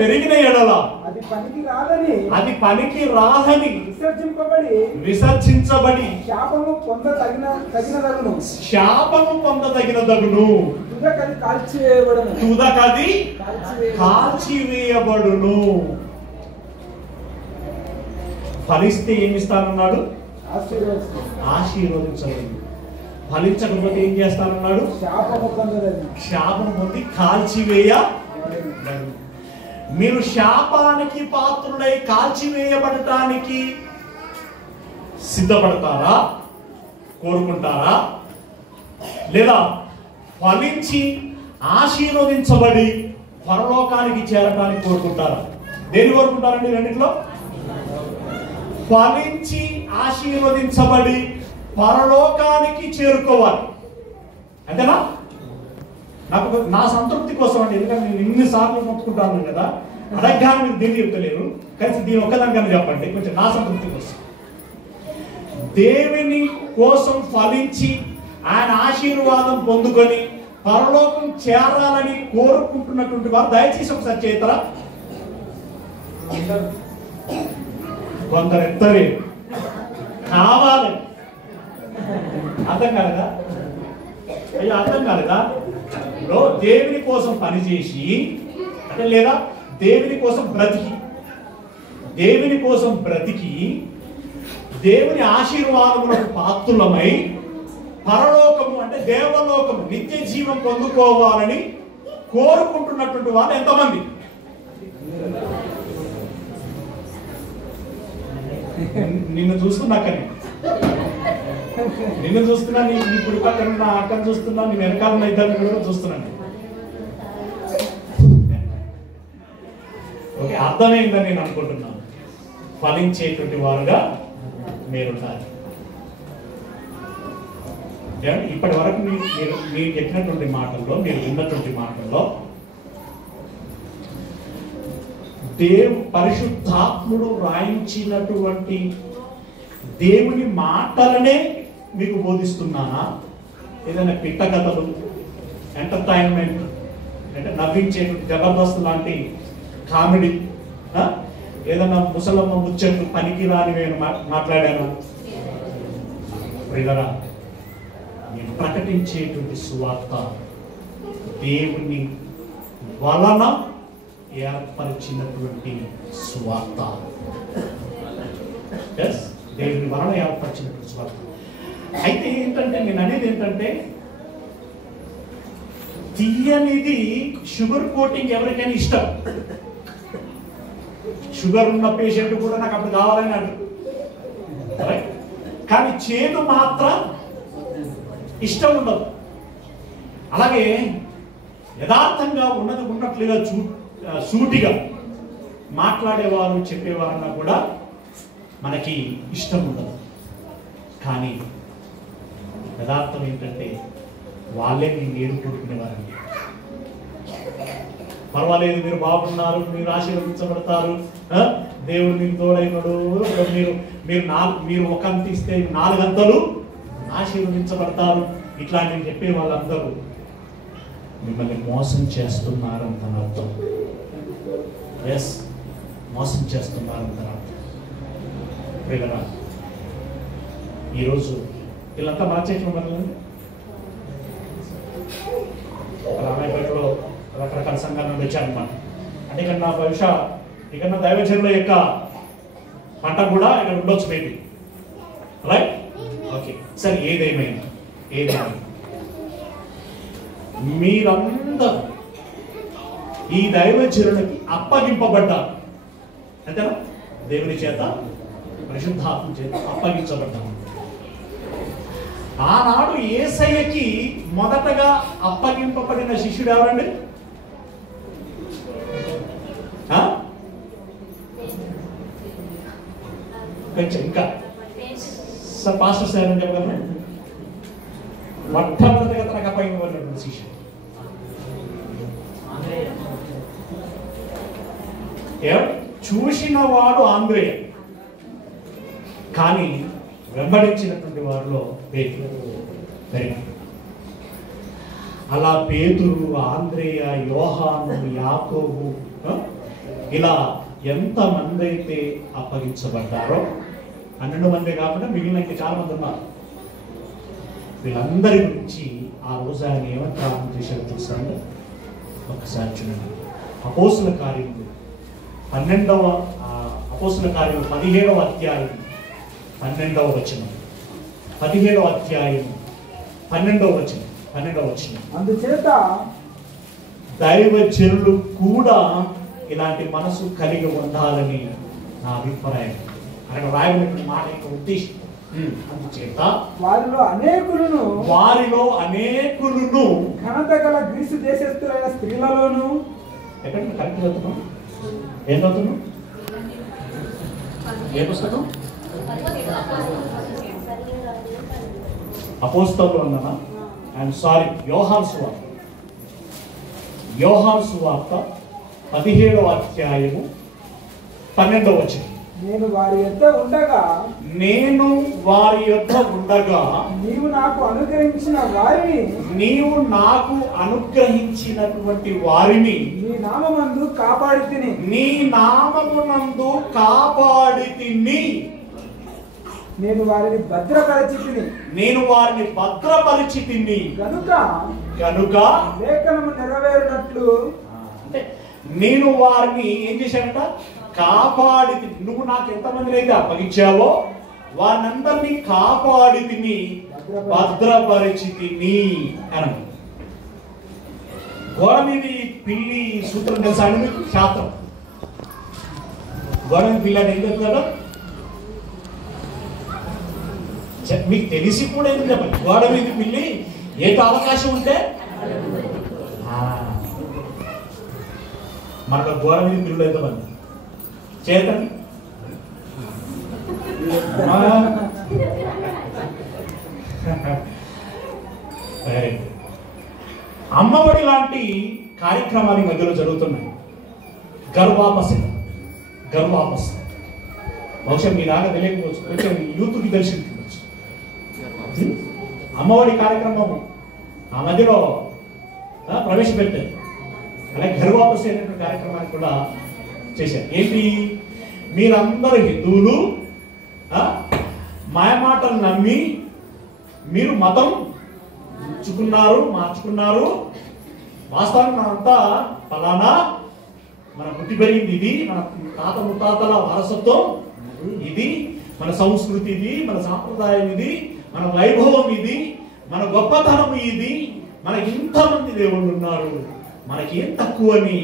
పెరిగిన ఎడల అది పనికి రాదని విసర్జించబడి శాపము పొందదగినదగును, తుదకది కాల్చివేయబడును. ఫలిస్తే ఏమిస్తానన్నాడు? ఆశీర్వదించబడు. ఫలించకపోతే ఏం చేస్తానన్నాడు? శాపము పొంది కాల్చివేయబడు. మీరు శాపానికి పాత్రుడై కాల్చివేయబడటానికి సిద్ధపడతారా? కోరుకుంటారా? లేదా ఫలించి ఆశీర్వదించబడి పరలోకానికి చేరటానికి కోరుకుంటారా? దేని కోరుకుంటారండి? రెండిట్లో ఫలించి ఆశీర్వదించబడి పరలోకానికి చేరుకోవాలి. అంతేనా? నాకు నా సంతృప్తి కోసం అండి, ఎందుకంటే నేను ఇన్నిసార్లు మొత్తుకుంటాను కదా, అడగ్గానే మీరు దీన్ని చెప్తలేరు, కలిసి దీని ఒక్కదానికన్నా చెప్పండి కొంచెం నా సంతృప్తి కోసం. దేవుని కోసం ఫలించి ఆయన ఆశీర్వాదం పొందుకొని పరలోకం చేరాలని కోరుకుంటున్నటువంటి వారు దయచేసి ఒకసారి చేతరా. కొందరు ఎత్తరే కావాలి. అర్థం కాలేదా? అయ్యో అర్థం కాలేదా? దేవుని కోసం పనిచేసి, అంటే లేదా దేవుని కోసం బ్రతికి దేవుని ఆశీర్వాదములకు పాత్రులమై పరలోకము అంటే దేవలోకము నిత్య జీవం పొందుకోవాలని కోరుకుంటున్నటువంటి వాళ్ళు ఎంతమంది? నిన్ను చూస్తున్నాకని నిన్ను చూస్తున్నా, నీ కుడి పక్కన నా అక్కను చూస్తున్నా, నీ వెనకాల ఇద్దరిని కూడా చూస్తున్నాను. ఓకే, అర్థమైందని నేను అనుకుంటున్నాను. ఫలించేటువంటి వారుగా మీరుండాలి. ఇప్పటి వరకు మీరు చెప్పినటువంటి మాటల్లో, మీరు విన్నటువంటి మాటల్లో పరిశుద్ధాత్ముడు రాయించినటువంటి దేవుని మాటలనే మీకు బోధిస్తున్నానా? ఏదైనా పిట్ట కథలు, ఎంటర్టైన్మెంట్ అంటే నవ్వించేటువంటి జబర్దస్త్ లాంటి కామెడీ, ఏదైనా ముసలమ్మ ముచ్చట్లు పనికి రానివేను మాట్లాడాను? ప్రియులారా, నేను ప్రకటించేటువంటి సువార్త దేవుని వలన ఏర్పరిచినటువంటి సువార్త. దేవుని వలన ఏర్పరిచినటువంటి సువార్త. అయితే ఏంటంటే నేను అనేది ఏంటంటే, తీయనిది షుగర్ కోటింగ్ ఎవరికైనా ఇష్టం. షుగర్ ఉన్న పేషెంట్ కూడా నాకు అప్పుడు కావాలని అంటారు. కానీ చేదు మాత్రం ఇష్టం ఉండదు. అలాగే యథార్థంగా ఉన్నది ఉన్నట్లుగా సూటిగా మాట్లాడేవారు, చెప్పేవారన్నా కూడా మనకి ఇష్టం ఉండదు. కానీ యథార్థం ఏంటంటే వాళ్ళే మీ నీరు కొడుకునేవారండి. పర్వాలేదు, మీరు బాగున్నారు, మీరు ఆశీర్వదించబడతారు, దేవుడు మీకు తోడైనడు, మీరు ఒక అంత ఇస్తే 4 అంతలు ఆశీర్వదించబడతారు, ఇట్లాంటివి చెప్పే వాళ్ళందరూ మిమ్మల్ని మోసం చేస్తున్నారంత అర్థం. ఎస్, మోసం చేస్తున్నారంత అర్థం. ప్రియులారా, ఈరోజు వీళ్ళంతా మార్చేసిన వాళ్ళండి. రామాయపేటలో రకరకాల సంఘాల నుండి వచ్చారనమాట. అంటే ఇక్కడ నా బహుశా ఇక్కడ నా దైవజనుల యొక్క పంట కూడా ఇక్కడ ఉండొచ్చు, మేబీ. రైట్, ఓకే, సరే. ఏదేమైనా మీరందరూ ఈ దైవజనులకి అప్పగింపబడ్డారు, అంతేనా? దేవుని చేత, పరిశుద్ధాత్మ చేత అప్పగించబడ్డారు. ఆనాడు యేసయ్యకి మొదటగా అప్పగింపబడిన శిష్యుడు ఎవరండి? కొంచెం ఇంకా సార్ పాస్టర్ సార్ అని చెప్పగలరా? మొట్టమొదటిగా తనకు అప్పగింపబడినటువంటి శిష్యుడు చూసిన వాడు ఆంద్రేయ, కానీ వెంబడించినటువంటి వారిలో పేతురు. అలా పేతురు, ఆంద్రేయ, యోహాను, యాకోబు, ఇలా ఎంతమంది అయితే అప్పగించబడ్డారో, 12 మంది కాకుండా మిగిలిన ఇంకా చాలా మంది ఉన్నారు. వీళ్ళందరి గురించి ఆ రోజు ఆయన ఏమని ప్రారంభం చేశారో చూసారండి. ఒకసారి చూడండి. అపోస్తుల కార్యములు 17వ అధ్యాయం 12వ వచనం. 17వ అధ్యాయం 12వ వచనం. అందుచేత దైవజనులు కూడా ఇలాంటి మనసు కలిగి ఉండాలని నా అభిప్రాయం. అక్కడ రాయబడిన మాట యొక్క ఉద్దేశం. అందుచేత వారిలో అనేకులను ఘనత గల గ్రీసు దేశస్థులైన స్త్రీలలోను. ఎక్కడ కరెక్ట్ చదువుతున్నాం? ఏం చదువుతున్నాం? ఏ పుస్తకం? అపోస్తలులు అన్నానా? ఐఎమ్ సారీ, యోహాను సువార్త 17వ అధ్యాయము 12వ వచనం. నేను వారి యొద్ద ఉండగా నీవు నాకు అనుగ్రహించినటువంటి వారిని నీ నామమందు కాపాడి తిని నేను వారిని భద్రపరిచి తిని గనుక లేఖనము నెరవేరినట్లు. అంటే నేను వారిని ఏం చేశానంట? కాపాడి. నువ్వు నాకు ఎంతమందిని అయితే అప్పగించావో వారినందరినీ కాపాడి తిని భద్రపరిచితిని అని. గోడ మీద పిల్లి సూత్రం తెలుసా అండి మీకు? శాస్త్రం. గోడ మీద పిల్లి అంటే ఏం చెప్తున్నాడు? మీకు తెలిసి కూడా ఎందుకు చెప్పండి? గోడ మీద పిల్లి ఏదో అవకాశం ఉంటే మనకు గోడ మీద పిల్లలు ఎంతమంది చేతండి. అమ్మఒడి లాంటి కార్యక్రమాలు ఈ మధ్యలో జరుగుతున్నాయి. గర్వాపస బహుశా మీ దాకా తెలియకపోవచ్చు, కొంచెం యూత్కి తెలిసి ఉండొచ్చు. అమ్మఒడి కార్యక్రమం ఆ మధ్యలో ప్రవేశపెట్టారు. అలాగే గర్వాపస అనేటువంటి కార్యక్రమాన్ని కూడా చేశారు. ఏంటి? మీరందరూ హిందువులు మాయమాటలు నమ్మి మీరు మతం మార్చుకున్నారు. వాస్తవానికి మనంతా ఫలానా, మన పుట్టి పెరిగింది ఇది, మన తాత ముత్తాతల వారసత్వం ఇది, మన సంస్కృతి ఇది, మన సాంప్రదాయం ఇది, మన వైభవం ఇది, మన గొప్పతనం ఇది, మనకి ఇంతమంది దేవుళ్ళు ఉన్నారు, మనకి ఏం తక్కువని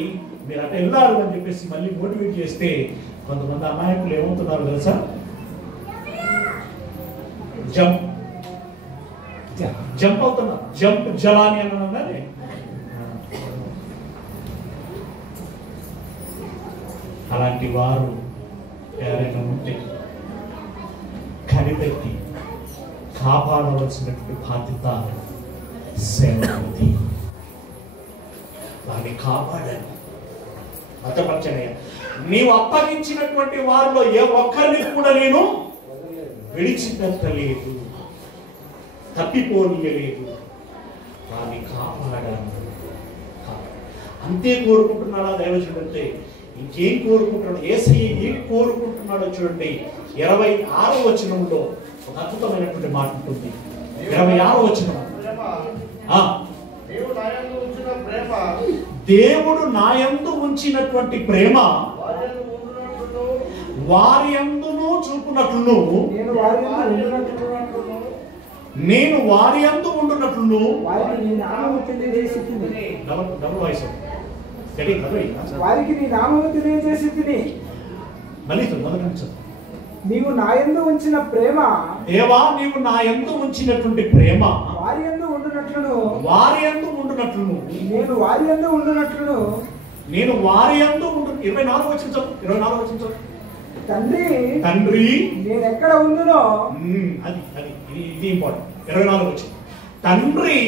మీరు అటు వెళ్ళారు అని చెప్పేసి మళ్ళీ మోటివేట్ చేస్తే కొంతమంది అమాయకులు ఏమవుతున్నారు తెలుసా? జంప్ అవుతున్నారు. జంప్ జలాని అన్నది అలాంటి వారు ఎవరైనా ఉంటే కనిపెట్టి కాపాడవలసినటువంటి బాధ్యత సేవది. వారిని కాపాడాలి, భద్రపరచనయ్య. నీవు అప్పగించినటువంటి వారిలో ఏ ఒక్కరిని కూడా నేను విడిచిపెట్టలేదు, తప్పిపోనీయలేదు. వారిని కాపాడాను. అంతే కోరుకుంటున్నాడా దైవజనుడు అంటే? ఇంకేం కోరుకుంటున్నాడు? యేసయ్య ఏం కోరుకుంటున్నాడో చూడండి. 26వ వచనంలో ఒక అద్భుతమైనటువంటి మాట ఉంటుంది. 26వ వచనం, దేవుడు నాయందు ఉంచినటువంటి ప్రేమ వారి యందును చూపునట్లును నేను వారి యందు ఉండునట్లును డబుల్ వాయిస్ వారికి నీ నామము తెలియజేసి మళ్ళీ మొదటి నుంచి. నీవు నా యందు ఉంచిన ప్రేమ, దేవా నీవు నా యందు ఉంచినటువంటి ప్రేమ వారి యందు ఉండునట్లును నేను వారి యందు ఉండునట్లును 24 వచనం తండ్రి నేను ఎక్కడ ఉండునో, అది ఇది ఇంపార్టెంట్. 24 వచనం, తండ్రి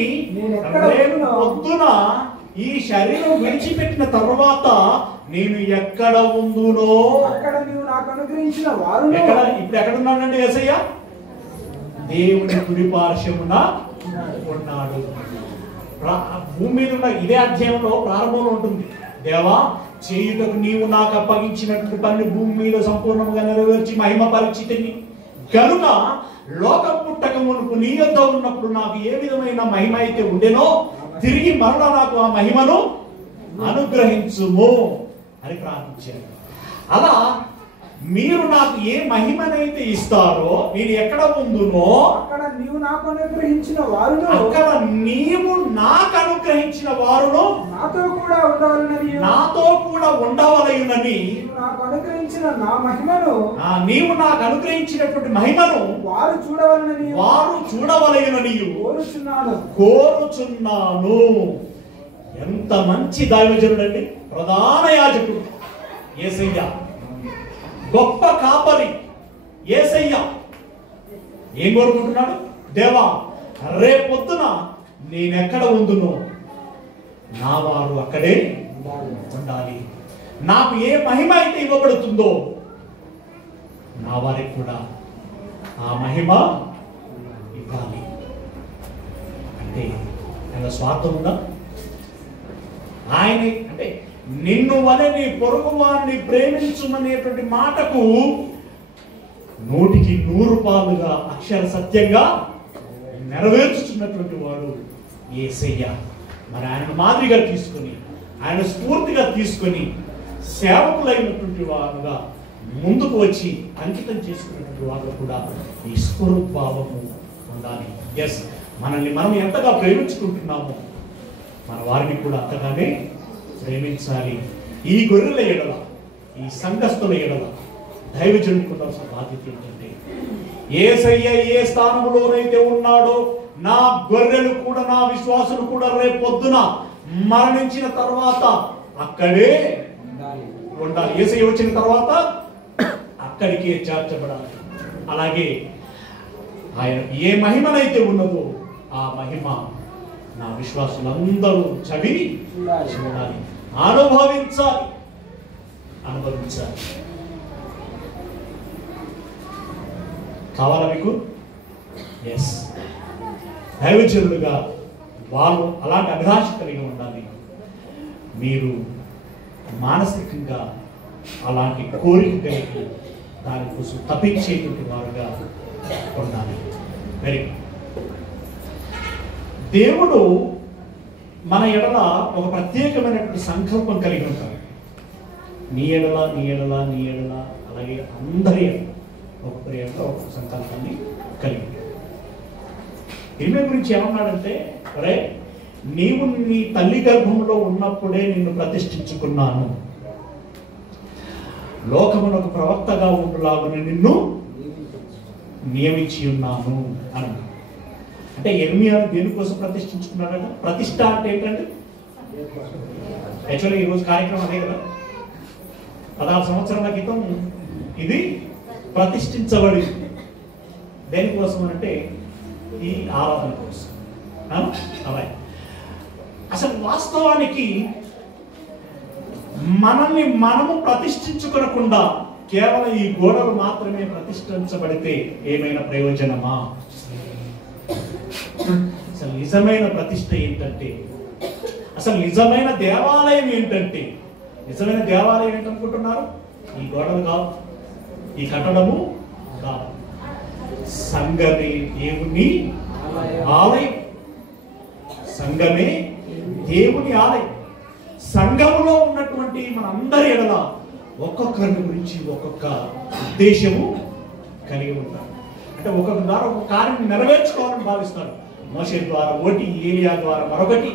పొద్దున ఈ శరీరం విడిచిపెట్టిన తర్వాత నేను ఎక్కడ ఉందునో అక్కడ నీవు నాకు అనుగ్రహించిన వారు. ఇప్పుడు ఎక్కడున్నాడండి యేసయ్య? దేవుని కుడి పార్శ్వమున ఉన్నాడు. భూమి మీద ఉన్న ఇదే అధ్యాయంలో ప్రారంభంలో ఉంటుంది. దేవా చేయుటకు నీవు నాకు అప్పగించినటువంటి పని భూమి మీద సంపూర్ణంగా నెరవేర్చి మహిమ పరిచితిని కనుక లోకం పుట్టక మునుపు నీ యొద్ద ఉన్నప్పుడు నాకు ఏ విధమైన మహిమ అయితే ఉండేనో తిరిగి మరలా నాకు ఆ మహిమను అనుగ్రహించుము అని ప్రార్థించారు. అలా మీరు నాకు ఏ మహిమనైతే ఇస్తారో, నేను ఎక్కడ ఉందునో అక్కడ నీవు నాకు అనుగ్రహించిన వారును నాతో కూడా ఉండవలయునని నీవు నాకు అనుగ్రహించినటువంటి మహిమను వారు చూడవలయునని కోరుచున్నాను. ఎంత మంచి దైవజనుడు అండి! ప్రధాన యాజకుడు యేసయ్య, గొప్ప కాపరి యేసయ్య ఏం కోరుకుంటున్నాడు? దేవా రేపొద్దున నేనెక్కడ ఉందునో నా వారు అక్కడే ఉండాలి. నాకు ఏ మహిమ అయితే ఇవ్వబడుతుందో నా వారికి కూడా ఆ మహిమ ఇవ్వాలి. అంటే ఆయన స్వార్థం ఉందా? ఆయన అంటే నిన్ను వలె నీ పొరుగు వారిని ప్రేమించుమనేటువంటి మాటకు 100కి 100 పాలుగా అక్షర సత్యంగా నెరవేర్చుతున్నటువంటి వాడు యేసయ్య. మరి ఆయన మాదిరిగా తీసుకుని ఆయన స్ఫూర్తిగా తీసుకొని సేవకులైనటువంటి వారుగా ముందుకు వచ్చి అంకితం చేసుకున్నటువంటి వారు కూడా ఈ స్వరూపభావము ఉండాలి. ఎస్, మనల్ని మనం ఎంతగా ప్రేమించుకుంటున్నామో మన వారిని కూడా అంతగానే ప్రేమించాలి. ఈ గొర్రెల ఎడల, ఈ సంఘస్థుల ఎడల దైవజనుడికి ఉండాల్సిన బాధ్యత ఏంటంటే, యేసయ్య ఏ స్థానంలోనైతే ఉన్నాడో నా గొర్రెలు కూడా, నా విశ్వాసులు కూడా రేపు పొద్దున మరణించిన తర్వాత అక్కడే ఉండాలి. యేసయ్య వచ్చిన తర్వాత అక్కడికే చేర్చబడాలి. అలాగే ఆయన ఏ మహిమనైతే ఉన్నదో ఆ మహిమ నా విశ్వాసులందరూ చదివి చూడాలి, అనుభవించాలి. కావాలా మీకు? ఎస్, దైవజనులుగా వాళ్ళు అలాంటి అభిలాష కలిగి ఉండాలి. మీరు మానసికంగా అలాంటి కోరిక కలిగి దానికోసం తప్పించేటువంటి వారుగా ఉండాలి. Very good. దేవుడు మన ఎడల ఒక ప్రత్యేకమైనటువంటి సంకల్పం కలిగి ఉంటాడు. నీ ఎడల, నీ ఎడల, నీ ఎడల, అలాగే అందరి ఒక్కొక్కరి ఎడల ఒక సంకల్పాన్ని కలిగి ఉంటాడు. ఇర్మియా గురించి ఏమన్నాడంటే, అరే నీవు నీ తల్లి గర్భంలో ఉన్నప్పుడే నిన్ను ప్రతిష్ఠించుకున్నాను, లోకమునకు ప్రవక్తగా ఉండులాగున నిన్ను నియమించి ఉన్నాను అని. అంటే ఇర్మియాను దేనికోసం ప్రతిష్ఠించుకున్నాడట? ప్రతిష్ఠ అంటే ఏంటంటే, యాక్చువల్గా ఈరోజు కార్యక్రమం అదే కదా. 16 సంవత్సరాల క్రితం ఇది ప్రతిష్ఠించబడింది. దేనికోసం అంటే ఈ ఆరాధన కోసం. అలాగే అసలు వాస్తవానికి మనల్ని మనము ప్రతిష్ఠించుకోకుండా కేవలం ఈ గోడలు మాత్రమే ప్రతిష్ఠించబడితే ఏమైనా ప్రయోజనమా? అసలు నిజమైన ప్రతిష్ఠ ఏంటంటే, అసలు నిజమైన దేవాలయం ఏంటంటే, నిజమైన దేవాలయం ఏంటనుకుంటున్నారు? ఈ గోడలు కాదు, ఈ కట్టడము కాదు, సంఘమే దేవుని ఆలయం. సంఘమే దేవుని ఆలయం. సంఘములో ఉన్నటువంటి మనందరి ఎడల ఒక్కొక్కరి గురించి ఒక్కొక్క ఉద్దేశము కలిగి ఉంటారు. అంటే ఒక్కొక్క ద్వారా ఒక కార్యం నెరవేర్చుకోవాలని భావిస్తారు. మోషే ద్వారా ఒకటి, ఏలియా ద్వారా మరొకటి,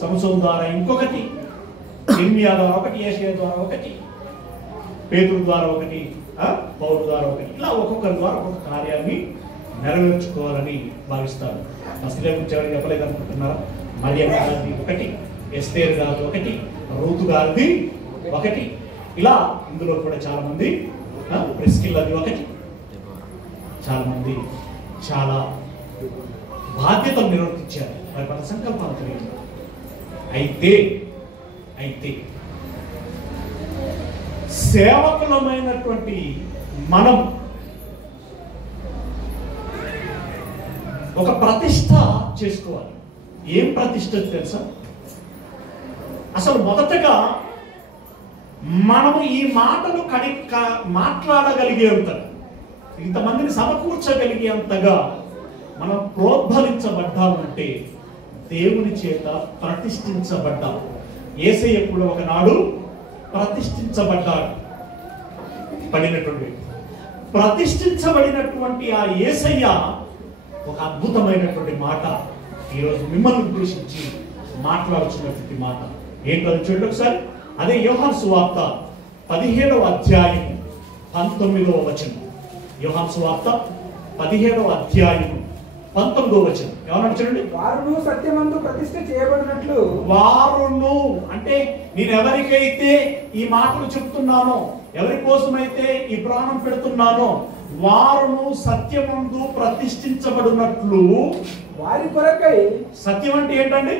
సంసోను ద్వారా ఇంకొకటి, ఇర్మియా ద్వారా ఒకటి, యేషయా ద్వారా ఒకటి, పేతురు ద్వారా ఒకటి, పౌలు ద్వారా ఒకటి, ఇలా ఒక్కొక్కరి ద్వారా ఒక్కొక్క కార్యాన్ని నెరవేర్చుకోవాలని భావిస్తారు. అసలే గురించి ఎవరికి చెప్పలేదు అనుకుంటున్నారా? మరియమ్మ గారిది ఒకటి, ఎస్తేర్ గారిది ఒకటి, రూతు గారిది ఒకటి, ఇలా ఇందులో కూడా చాలా మంది, ప్రిస్కిల్లది ఒకటి, చాలా మంది చాలా బాధ్యతలు నిర్వర్తించారు. వారి పట్ల సంకల్పాలు కలిగి. అయితే సేవకులమైనటువంటి మనం ఒక ప్రతిష్ట చేసుకోవాలి. ఏం ప్రతిష్ట తెలుసా? అసలు మొదటగా మనము ఈ మాటలు మాట్లాడగలిగేంత, ఇంతమందిని సమకూర్చగలిగేంతగా మనం ప్రోద్బలించబడ్డామంటే దేవుని చేత ప్రతిష్ఠించబడ్డాం. యేసయ్య కూడా ఒకనాడు ప్రతిష్ఠించబడ్డాడు. ప్రతిష్ఠించబడినటువంటి ఆ యేసయ్య ఒక అద్భుతమైనటువంటి మాట ఈరోజు మిమ్మల్ని ఉద్దేశించి మాట్లాడుతున్నటువంటి మాట ఏంటో చూడండి ఒకసారి. అదే యోహాను సువార్త 17వ అధ్యాయం 19వ వచనం. యోహాను సువార్త 17వ అధ్యాయం 19వ వచనం ఏమన్నా చూడండి. వారును సత్యమందు ప్రతిష్ఠ చేయబడినట్లు. వారును అంటే నేను ఎవరికైతే ఈ మాటలు చెప్తున్నానో, ఎవరి కోసమైతే ఈ ప్రాణం పెడుతున్నానో, వారును సత్యమందు ప్రతిష్ఠించబడినట్లు. వారి కొరకై. సత్యం అంటే ఏంటండి?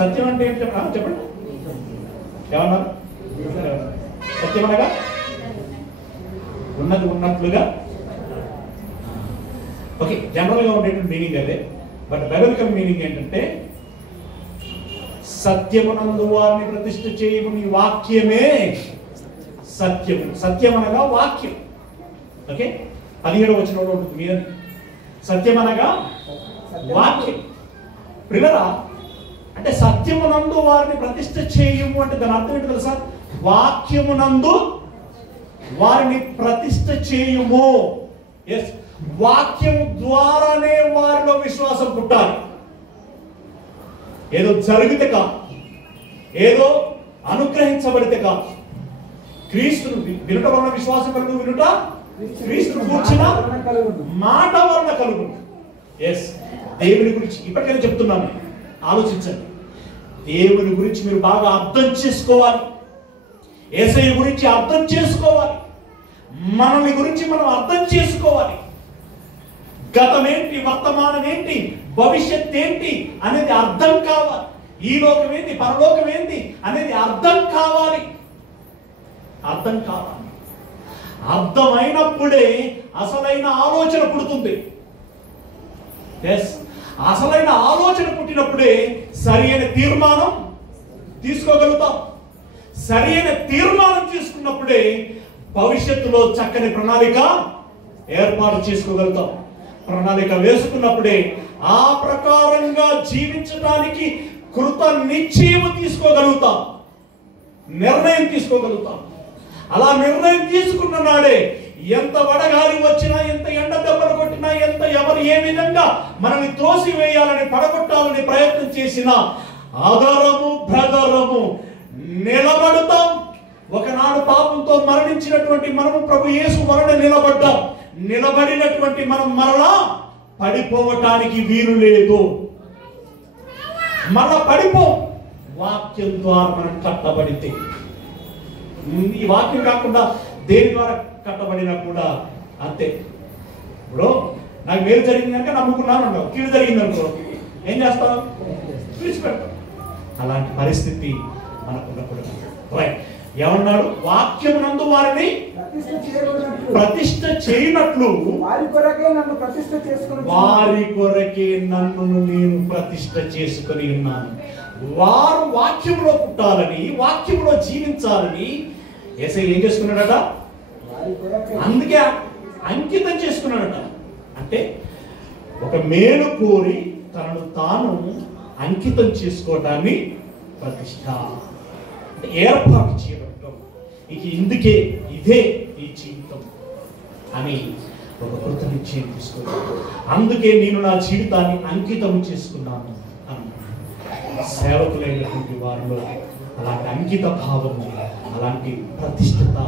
సత్యం అంటే ఏంటి చెప్పండి. ఏమన్నారు? సత్యం అనగా ఉన్నది ఉన్నట్లుగా. ఓకే, జనరల్గా ఉండేటువంటి మీనింగ్ అదే. బట్ బైబిలికల్ మీనింగ్ ఏంటంటే, సత్యమునందు వారిని ప్రతిష్ఠ చేయము, నీ వాక్యమే సత్యము. సత్యం అనగా వాక్యం. ఓకే, 17వ వచనంలో ఉంటుంది మీద సత్యం అనగా వాక్యం. ప్రియులారా, అంటే సత్యమునందు వారిని ప్రతిష్ఠ చేయము అంటే దాని అర్థం ఏంటి తెలుసా? వాక్యమునందు వారిని ప్రతిష్ఠ చేయుము. ఎస్, వాక్యము ద్వారానే వారిలో విశ్వాసం పుట్టాలి. ఏదో జరిగితే కాదు, ఏదో అనుగ్రహించబడితే కాదు. క్రీస్తును వినుట వలన విశ్వాసం కలుగు, వినుట క్రీస్తును కూర్చిన మాట వలన కలుగు. ఎస్, దేవుని గురించి ఇప్పటికైనా చెప్తున్నాను, ఆలోచించండి. దేవుని గురించి మీరు బాగా అర్థం చేసుకోవాలి. యేసయ్య గురించి అర్థం చేసుకోవాలి. మనల్ని గురించి మనం అర్థం చేసుకోవాలి. గతం ఏంటి, వర్తమానం ఏంటి, భవిష్యత్ ఏంటి అనేది అర్థం కావాలి. ఈ లోకం ఏంటి, పరలోకం ఏంటి అనేది అర్థం కావాలి. అర్థం కావాలి. అర్థమైనప్పుడే అసలైన ఆలోచన పుడుతుంది. ఎస్, అసలైన ఆలోచన పుట్టినప్పుడే సరి అయిన తీర్మానం తీసుకోగలుగుతాం. సరి అయిన తీర్మానం తీసుకున్నప్పుడే భవిష్యత్తులో చక్కని ప్రణాళిక ఏర్పాటు చేసుకోగలుగుతాం. ప్రణాళిక వేసుకున్నప్పుడే ఆ ప్రకారంగా జీవించడానికి కృత నిశ్చయం తీసుకోగలుగుతాం, నిర్ణయం తీసుకోగలుగుతాం. అలా నిర్ణయం తీసుకున్న నాడే ఎంత వడగాలి వచ్చినా, ఎంత ఎండ దెబ్బలు కొట్టినా, ఎంత ఎవరు ఏ విధంగా మనల్ని త్రోసి వేయాలని, పడగొట్టాలని ప్రయత్నం చేసినా ఆధారము బ్రదరము నిలబడతాం. ఒకనాడు పాపంతో మరణించినటువంటి మనము ప్రభు యేసు వలన నిలబడ్డాం. నిలబడినటువంటి మనం మరలా పడిపోవటానికి వీలు లేదు. మరలా పడిపో. వాక్యం ద్వారా మనం కట్టబడితే, ఈ వాక్యం కాకుండా దేని ద్వారా కట్టబడినా కూడా అంతే. ఇప్పుడు నాకు మేలు జరిగింది కనుక నమ్ముకున్నాను అంటావు, కీడు జరిగింది అనుకో ఏం చేస్తావు? విడిచిపెడతావు. అలాంటి పరిస్థితి మనకు ఉండకూడదు. రైట్, ఏమన్నాడు? వాక్యమునందు వారిని ప్రతిష్ఠ చేయనట్లు వారి కొరకే నన్ను ప్రతిష్ఠ చేసుకుని వారి కొరకే నన్ను నేను ప్రతిష్ఠ చేసుకుని ఉన్నాను. వారు వాక్యంలో పుట్టాలని, వాక్యంలో జీవించాలని యేసయ్య ఏం చేసుకున్నాడట? అందుకే అంకితం చేసుకున్నాడట. అంటే ఒక మేలు కోరి తనను తాను అంకితం చేసుకోవటాన్ని ప్రతిష్ఠ అంటే ఏర్పాటు చేయడం. ఇక ఇందుకే ఇదే ఈ జీవితం అని ఒక కృత నిశ్చయం తీసుకున్నాను. అందుకే నేను నా జీవితాన్ని అంకితం చేసుకున్నాను అన్నాడు. సేవకులైనటువంటి వారిలో అలాంటి అంకిత భావము, అలాంటి ప్రతిష్టత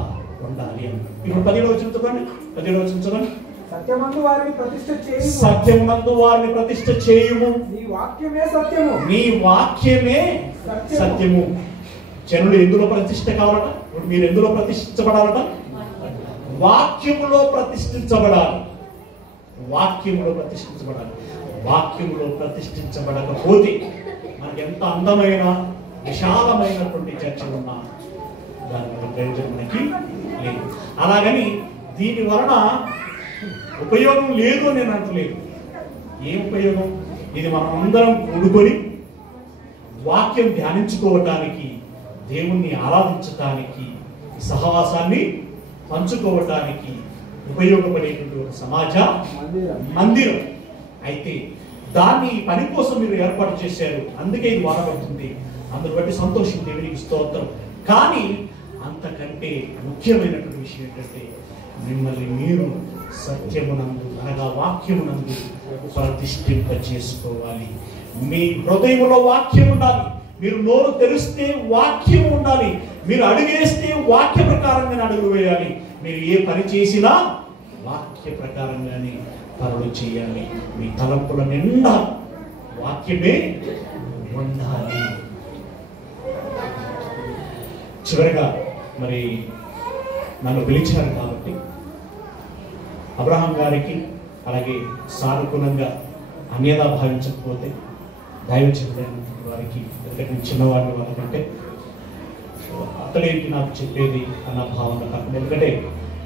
ఉండాలి అన్నాడు. ఇప్పుడు 17వ వచనం చదవండి. 17వ వచనం చదవండి. సత్యమందు వారిని ప్రతిష్ఠ చేయుము. సత్యమునందు వారిని ప్రతిష్ఠ చేయుము. నీ వాక్యమే సత్యము. నీ వాక్యమే సత్యము. జనులు ఎందులో ప్రతిష్ఠ కావాలట? ఇప్పుడు మీరు ఎందులో ప్రతిష్ఠించబడాలట? వాక్యములో ప్రతిష్ఠించబడాలి. వాక్యములో ప్రతిష్ఠించబడాలి. వాక్యములో ప్రతిష్ఠించబడకపోతే మనకి ఎంత అందమైన విశాలమైనటువంటి చర్చలు ఉన్నా దాని ప్రయోజనం మనకి లేదు. అలాగని దీని వలన ఉపయోగం లేదు అని నేను అంటలేదు. ఏం ఉపయోగం? ఇది మనం అందరం కూడుకొని వాక్యం ధ్యానించుకోవటానికి, దేవుణ్ణి ఆరాధించటానికి, సహవాసాన్ని పంచుకోవటానికి ఉపయోగపడేటువంటి ఒక సమాజ మందిరం. అయితే దాన్ని పని కోసం మీరు ఏర్పాటు చేశారు, అందుకే ఇది వాడబడుతుంది. అందును బట్టి సంతోషం, దేవునికి స్తోత్రం. కానీ అంతకంటే ముఖ్యమైనటువంటి విషయం ఏంటంటే మిమ్మల్ని మీరు సత్యమునందు అనగా వాక్యమునందు ప్రతిష్ఠింప చేసుకోవాలి. మీ హృదయంలో వాక్యం ఉండాలి. మీరు నోరు తెరిస్తే వాక్యం ఉండాలి. మీరు అడుగేస్తే వాక్య ప్రకారంగానే అడుగు వేయాలి. మీరు ఏ పని చేసినా వాక్య ప్రకారంగానే పనులు చేయాలి. మీ తలంపుల నిండా వాక్యమే ఉండాలి. చివరిగా మరి నన్ను పిలిచారు కాబట్టి అబ్రహాం గారికి అలాగే సానుకూలంగా అన్యదా భావించకపోతే దైవచిత్రైనటువంటి వారికి, ఎందుకంటే చిన్నవాడిని వాళ్ళకంటే అతడేంటి నాకు చెప్పేది అన్న భావన కాకుండా, ఎందుకంటే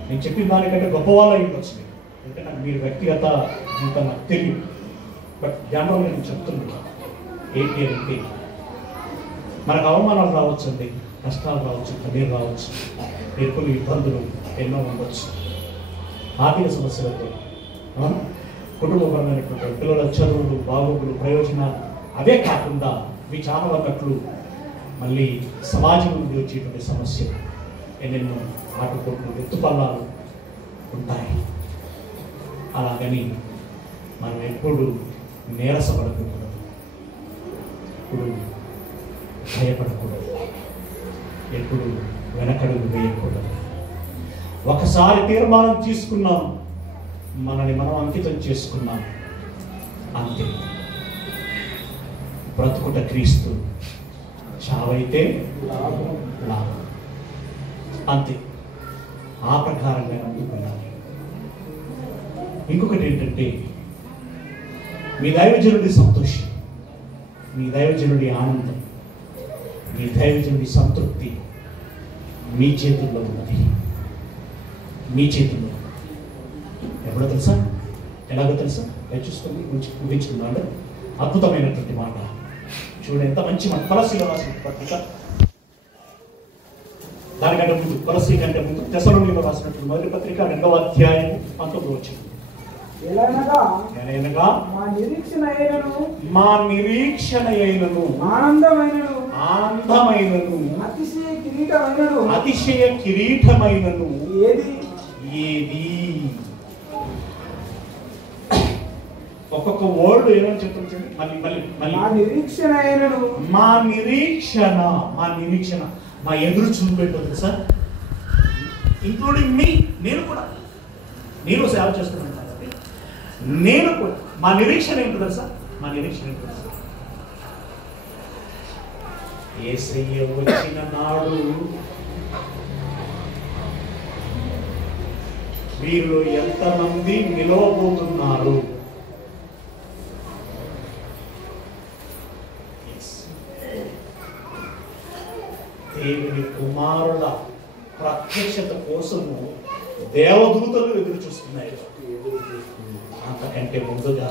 నేను చెప్పిన దానికంటే గొప్పవాళ్ళు అయి వచ్చింది. ఎందుకంటే నాకు మీరు వ్యక్తిగత జీవితం నాకు తెలియదు. బట్ జనరల్గా నేను చెప్తున్నాను ఏంటి అంటే మనకు అవమానాలు రావచ్చండి, కష్టాలు రావచ్చు, కన్నీరు రావచ్చు, ఎప్పుడు ఇబ్బందులు ఎన్నో ఉండవచ్చు, ఆర్థిక సమస్యలతో, కుటుంబపరమైనటువంటి పిల్లల చదువులు, బాగోగులు, ప్రయోజనాలు, అవే కాకుండా ఇవి చాలా ఒకట్లు మళ్ళీ సమాజం నుండి వచ్చేటువంటి సమస్యలు, ఎన్నెన్నో ఆటుపోట్లు, ఎత్తుపల్లాలు ఉంటాయి. అలాగని మనం ఎప్పుడు నీరసపడకూడదు, ఎప్పుడు భయపడకూడదు, ఎప్పుడు వెనకడుగు వేయకూడదు. ఒకసారి తీర్మానం తీసుకున్నాం, మనల్ని మనం అంకితం చేసుకున్నాం, అంతే. బ్రతుకుట క్రీస్తు, చావైతే లాభం, అంతే. ఆ ప్రకారంగా ముందుకు వెళ్ళాలి. ఇంకొకటి ఏంటంటే, మీ దైవజనుడి సంతోషం, మీ దైవజనుడి ఆనందం, మీ దైవజనుడి సంతృప్తి మీ చేతుల్లో ఉన్నది, మీ చేతుల్లో. ఎప్పుడో తెలుసా? ఎలాగో తెలుసా? చూసుకొని ముగించుకున్నాడు. అద్భుతమైనటువంటి మాట చూడండి, ఎంత మంచి మాట. కొలస్సీలో రాసిన పత్రిక, దానికంటే ముందు, కొలస్సీ కంటే ముందు తెస్సలోనికీయులకు రాసినటువంటి మొదటి పత్రిక 2వ అధ్యాయం 19వ వచనం. ఎలాగనగా మా నిరీక్షణ అయినను ఆనందమైనను అతిశయ కిరీటమైనను ఏది. ఒక్కొక్క వర్డ్ ఏమని చెప్తుంది? మళ్ళీ మా నిరీక్షణ, మా ఎదురు చూపెట్టదు సార్, ఇంక్లూడింగ్ మీ. నేను సేవ చేస్తున్నాను కాబట్టి నేను కూడా, మా నిరీక్షణ ఏంటో తెలుసా? మా నిరీక్షణ ఏంటో తెలుసా? యేసయ్య వచ్చిన నాడు వీరిలో ఎంతమంది నిలవబోతున్నారు? దేవుని కుమారుల ప్రత్యక్షత కోసము దేవదూతలు ఎదురు చూస్తున్నాయి. అంతకంటే ముందుగా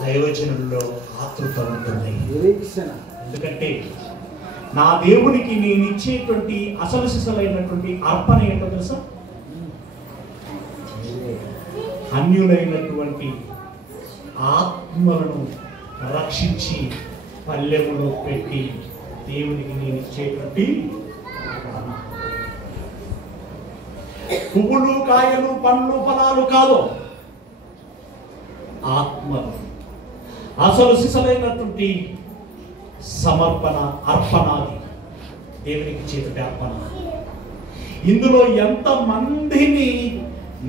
దైవజనుల్లో ఆతృత ఉంటుంది. ఎందుకంటే నా దేవునికి నేను ఇచ్చేటువంటి అసలు సిసలైనటువంటి అర్పణ ఏంటో తెలుసా? అన్యులైనటువంటి ఆత్మలను రక్షించి పల్లెములో పెట్టి దేవునికి నేను ఇచ్చేటువంటి పువ్వులు, కాయలు, పండ్లు, ఫలాలు కాదు, ఆత్మలు. అసలు సిసలైనటువంటి సమర్పణ, అర్పణాది దేవునికి ఇచ్చేటువంటి అర్పణ. ఇందులో ఎంతమందిని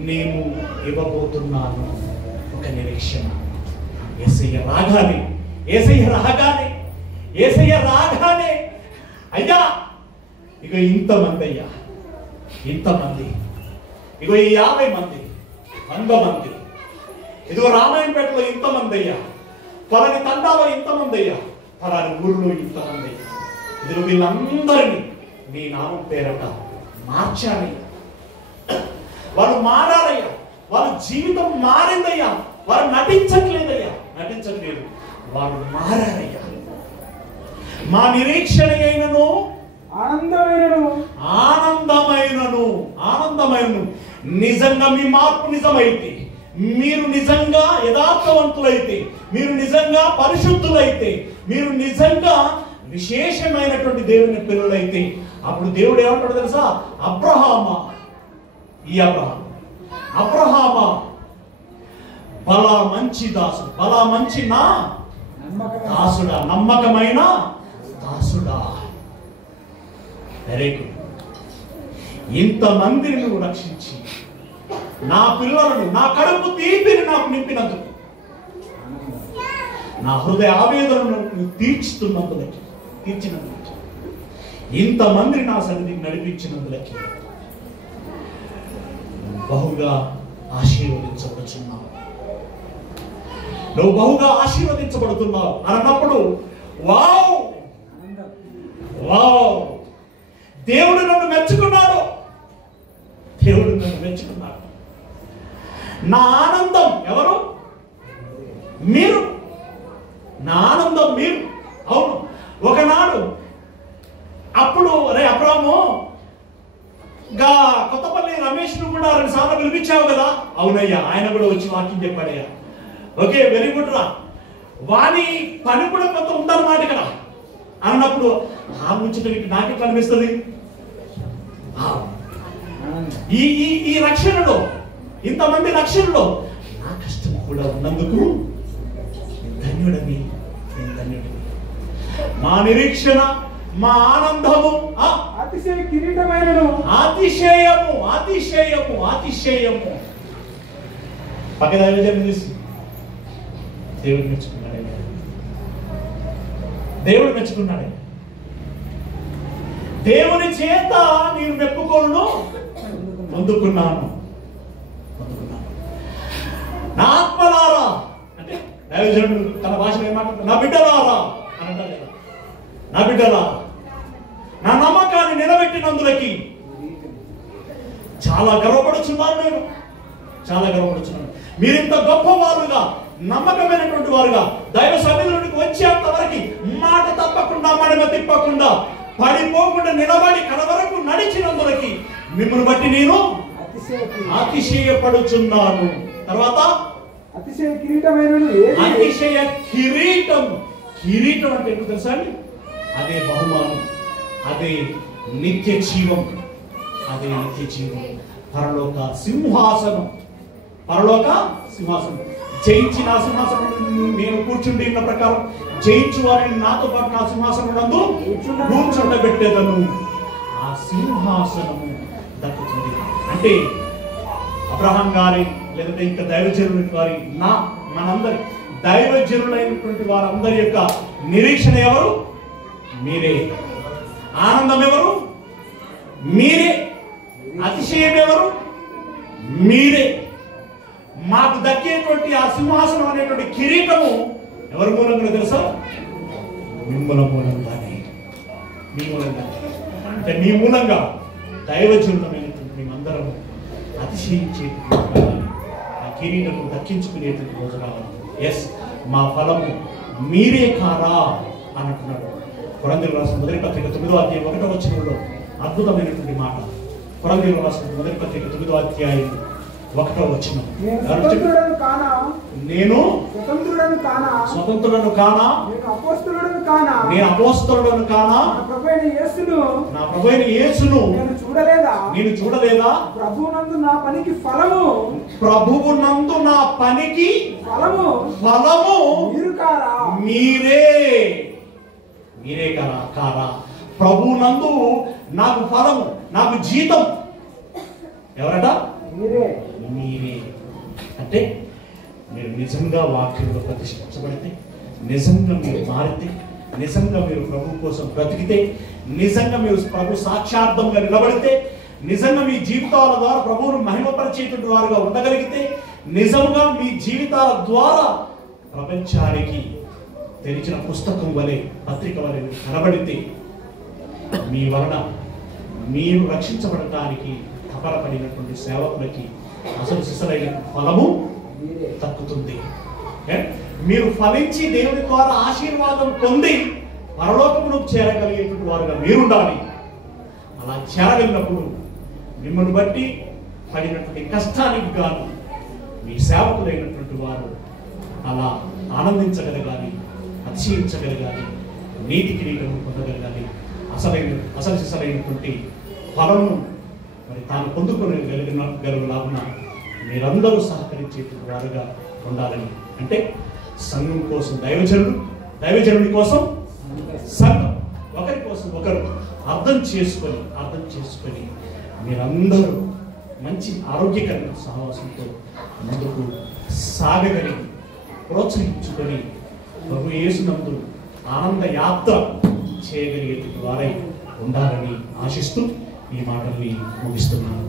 నేను ఇవ్వబోతున్నాను? ఒక నిరీక్షణ. యేసయ్య రాగానే అయ్యా ఇక ఇంతమంది, అయ్యా ఇంతమంది, ఇగో ఈ 50 మంది, 100 మంది, ఇదిగో రామాయణపేటలో ఇంతమంది అయ్యా, పలాని తండాలో ఇంతమంది అయ్యా, పలాని ఊరిలో ఇంతమంది అయ్యా, ఇదిగో వీళ్ళందరినీ నీ నామం పేరట మార్చాలి. వాళ్ళు మారారయ్యా, వాళ్ళ జీవితం మారిందయ్యా, వారు నటించట్లేదు, వాళ్ళు మారారయ్యా. మా నిరీక్షణ అయినను ఆనందమైనను నిజంగా మీ మార్పు నిజమైతే, మీరు నిజంగా యథార్థవంతులైతే, మీరు నిజంగా పరిశుద్ధులైతే, మీరు నిజంగా విశేషమైనటువంటి దేవుని పిల్లలైతే, అప్పుడు దేవుడు ఏమంటాడు తెలుసా? అబ్రహామా, బలా మంచి దాసుడు, బలా మంచి నా దాసుడా, నమ్మకమైన దాసుడా. Very good. ఇంతమందిని నువ్వు రక్షించి నా పిల్లలను, నా కడుపు తీపిని నాకు నింపినందుకు, నా హృదయ ఆవేదనను నువ్వు తీర్చినందులకి, ఇంతమందిని నా సన్నిధికి నడిపించినందులకి బహుగా ఆశీర్వదించబడుతున్నావు. నువ్వు బహుగా ఆశీర్వదించబడుతున్నావు అన్నప్పుడు వావ్, దేవుడు నన్ను మెచ్చుకున్నాడు. నా ఆనందం ఎవరు? మీరు. నా ఆనందం మీరు. అవును, ఒకనాడు అప్పుడు అబ్రాము కొత్తపల్లి రమేష్ ను కూడా 2 సార్లు పిలిపించావు కదా? అవునయ్యా, ఆయన కూడా వచ్చి వాక్యం చెప్పాడయ్యా. ఓకే, వెరీ గుడ్ రా. వాని పని కూడా కొంత ఉందన్నమాట ఇక్కడ అన్నప్పుడు ఆ ముచ్చట నాకు ఎట్లా అనిపిస్తుంది? ఈ ఈ ఈ రక్షణలో, ఇంతమంది రక్షణలో నా కష్టం కూడా ఉన్నందుకు ధన్యుడని, మా నిరీక్షణ, మా ఆనందము, అతిశయ కిరీటమైనను, అతిశయము అతిశయము అతిశయము. పక్క దైవజనం చూసి దేవుడు మెచ్చుకున్నాడే, దేవుడు మెచ్చుకున్నాడే. దేవుని చేత నేను మెప్పుకోను పొందుకున్నాను. నా ఆత్మలారా అంటే దైవజనుడు తన భాషలో ఏమంటారు? నా బిడ్డలారా అని అంటారు కదా. నా బిడ్డలారా, నా నమ్మకాన్ని నిలబెట్టినందులకి చాలా గర్వపడుచున్నాను. నేను చాలా గర్వపడుచున్నాను. మీరింత గొప్పవారుగా, నమ్మకమైనటువంటి వారుగా దైవ సన్నిధిలోకి వచ్చేంత వరకు మాట తప్పకుండా, మడమ తిప్పకుండా, పడిపోకుండా నిలబడి కడవరకు నడిచినందులకి మిమ్మల్ని బట్టి నేను అతిశయపడుచున్నాను. తర్వాత అతిశయ కిరీటమైనను, అతిశయ కిరీటం. కిరీటం అంటే ఏంటో తెలుసా అండి? అదే బహుమానం, అదే నిత్య జీవం, అదే నిత్య జీవం. పరలోక సింహాసనం, పరలోక సింహాసనం. జయించి నా సింహాసనం నేను కూర్చుండి ఉన్న ప్రకారం జయించు వారిని నాతో పాటు నా సింహాసనం నందు కూర్చుండబెట్టేదను. ఆ సింహాసనము దక్కుతుంది. అంటే అబ్రహాం గారి, లేదంటే ఇంకా దైవజనుల వారి, మనందరి దైవజనులైనటువంటి వారందరి యొక్క నిరీక్షణ ఎవరు? మీరే. ఆనందం ఎవరు? మీరే. అతిశయం ఎవరు? మీరే. మాకు దక్కేటువంటి ఆ సింహాసనం అనేటువంటి కిరీటము ఎవరి మూలంగా తెలుసా? మిమ్మల మూలంగానే. మీ మూలంగా అంటే మీ మూలంగా దైవజనులమైనటువంటి మేమందరం అతిశయించేటువంటి ఆ కిరీటము దక్కించుకునేటువంటి రోజు రావాలి. ఎస్, మా ఫలము మీరే కారా అంటున్నాడు. కొరంథీయులకు రాసిన మొదటి పత్రిక 9వ అధ్యాయం 1వ వచనంలో అద్భుతమైనటువంటి మాట. కొరంథీయులకు రాసిన మొదటి పత్రిక 9వ అధ్యాయం 1వ వచనం. నేను స్వతంత్రుడను కానా, నేను స్వతంత్రుడను కానా, స్వతంత్రుడను కానా, నేను అపోస్తలుడను కానా, నేను అపోస్తలుడను కానా, నా ప్రభువైన యేసును, నా ప్రభువైన యేసును నేను చూడలేదా, నేను చూడలేదా, ప్రభువునందు నా పనికి ఫలము, ప్రభువునందు నా పనికి ఫలము మీరు కారా, మీరే. మీరే కారా. ప్రభువునందు నాకు ఫలము, నాకు జీతం ఎవరట? మీరే. మీరే. అంటే మీరు నిజంగా వాక్యంలో ప్రతిష్ఠించబడితే, నిజంగా మీరు మారితే, నిజంగా మీరు ప్రభు కోసం బ్రతికితే, నిజంగా మీరు ప్రభు సాక్షార్థంగా నిలబడితే, నిజంగా మీ జీవితాల ద్వారా ప్రభువును మహిమపరిచేటువంటి వారుగా ఉండగలిగితే, నిజంగా మీ జీవితాల ద్వారా ప్రపంచానికి తెరిచిన పుస్తకం వలె, పత్రిక వలె కనబడితే, మీ వలన మీరు రక్షించబడటానికి తపరపడినటువంటి సేవకులకి అసలు సిసలైన ఫలము దక్కుతుంది. మీరు ఫలించి దేవుని ద్వారా ఆశీర్వాదం పొంది పరలోకమును చేరగలిగేటువంటి వారుగా మీరుండాలి. అలా చేరగలిగినప్పుడు మిమ్మల్ని బట్టి పడినటువంటి కష్టానికి గాను మీ సేవకులైనటువంటి వారు అలా ఆనందించగలగాలి, అతిశయించగలగాలి, నీతి కిరీటం పొందగలగాలి. అసలు సిసలైనటువంటి ఫలము మరి తాను పొందుకోగలిగిన మీరందరూ సహకరించే వారుగా ఉండాలని. అంటే సంఘం కోసం దైవజనుడి కోసం సంఘం, ఒకరి కోసం ఒకరు అర్థం చేసుకొని మీరందరూ మంచి ఆరోగ్యకరమైన సహవాసంతో ముందుకు సాగగలిగి ప్రోత్సహించుకొని ప్రభు యేసునందు ఆనంద యాత్ర చేయగలిగే వారై ఉండాలని ఆశిస్తూ ఈ మాటల్ని ముగిస్తున్నాను.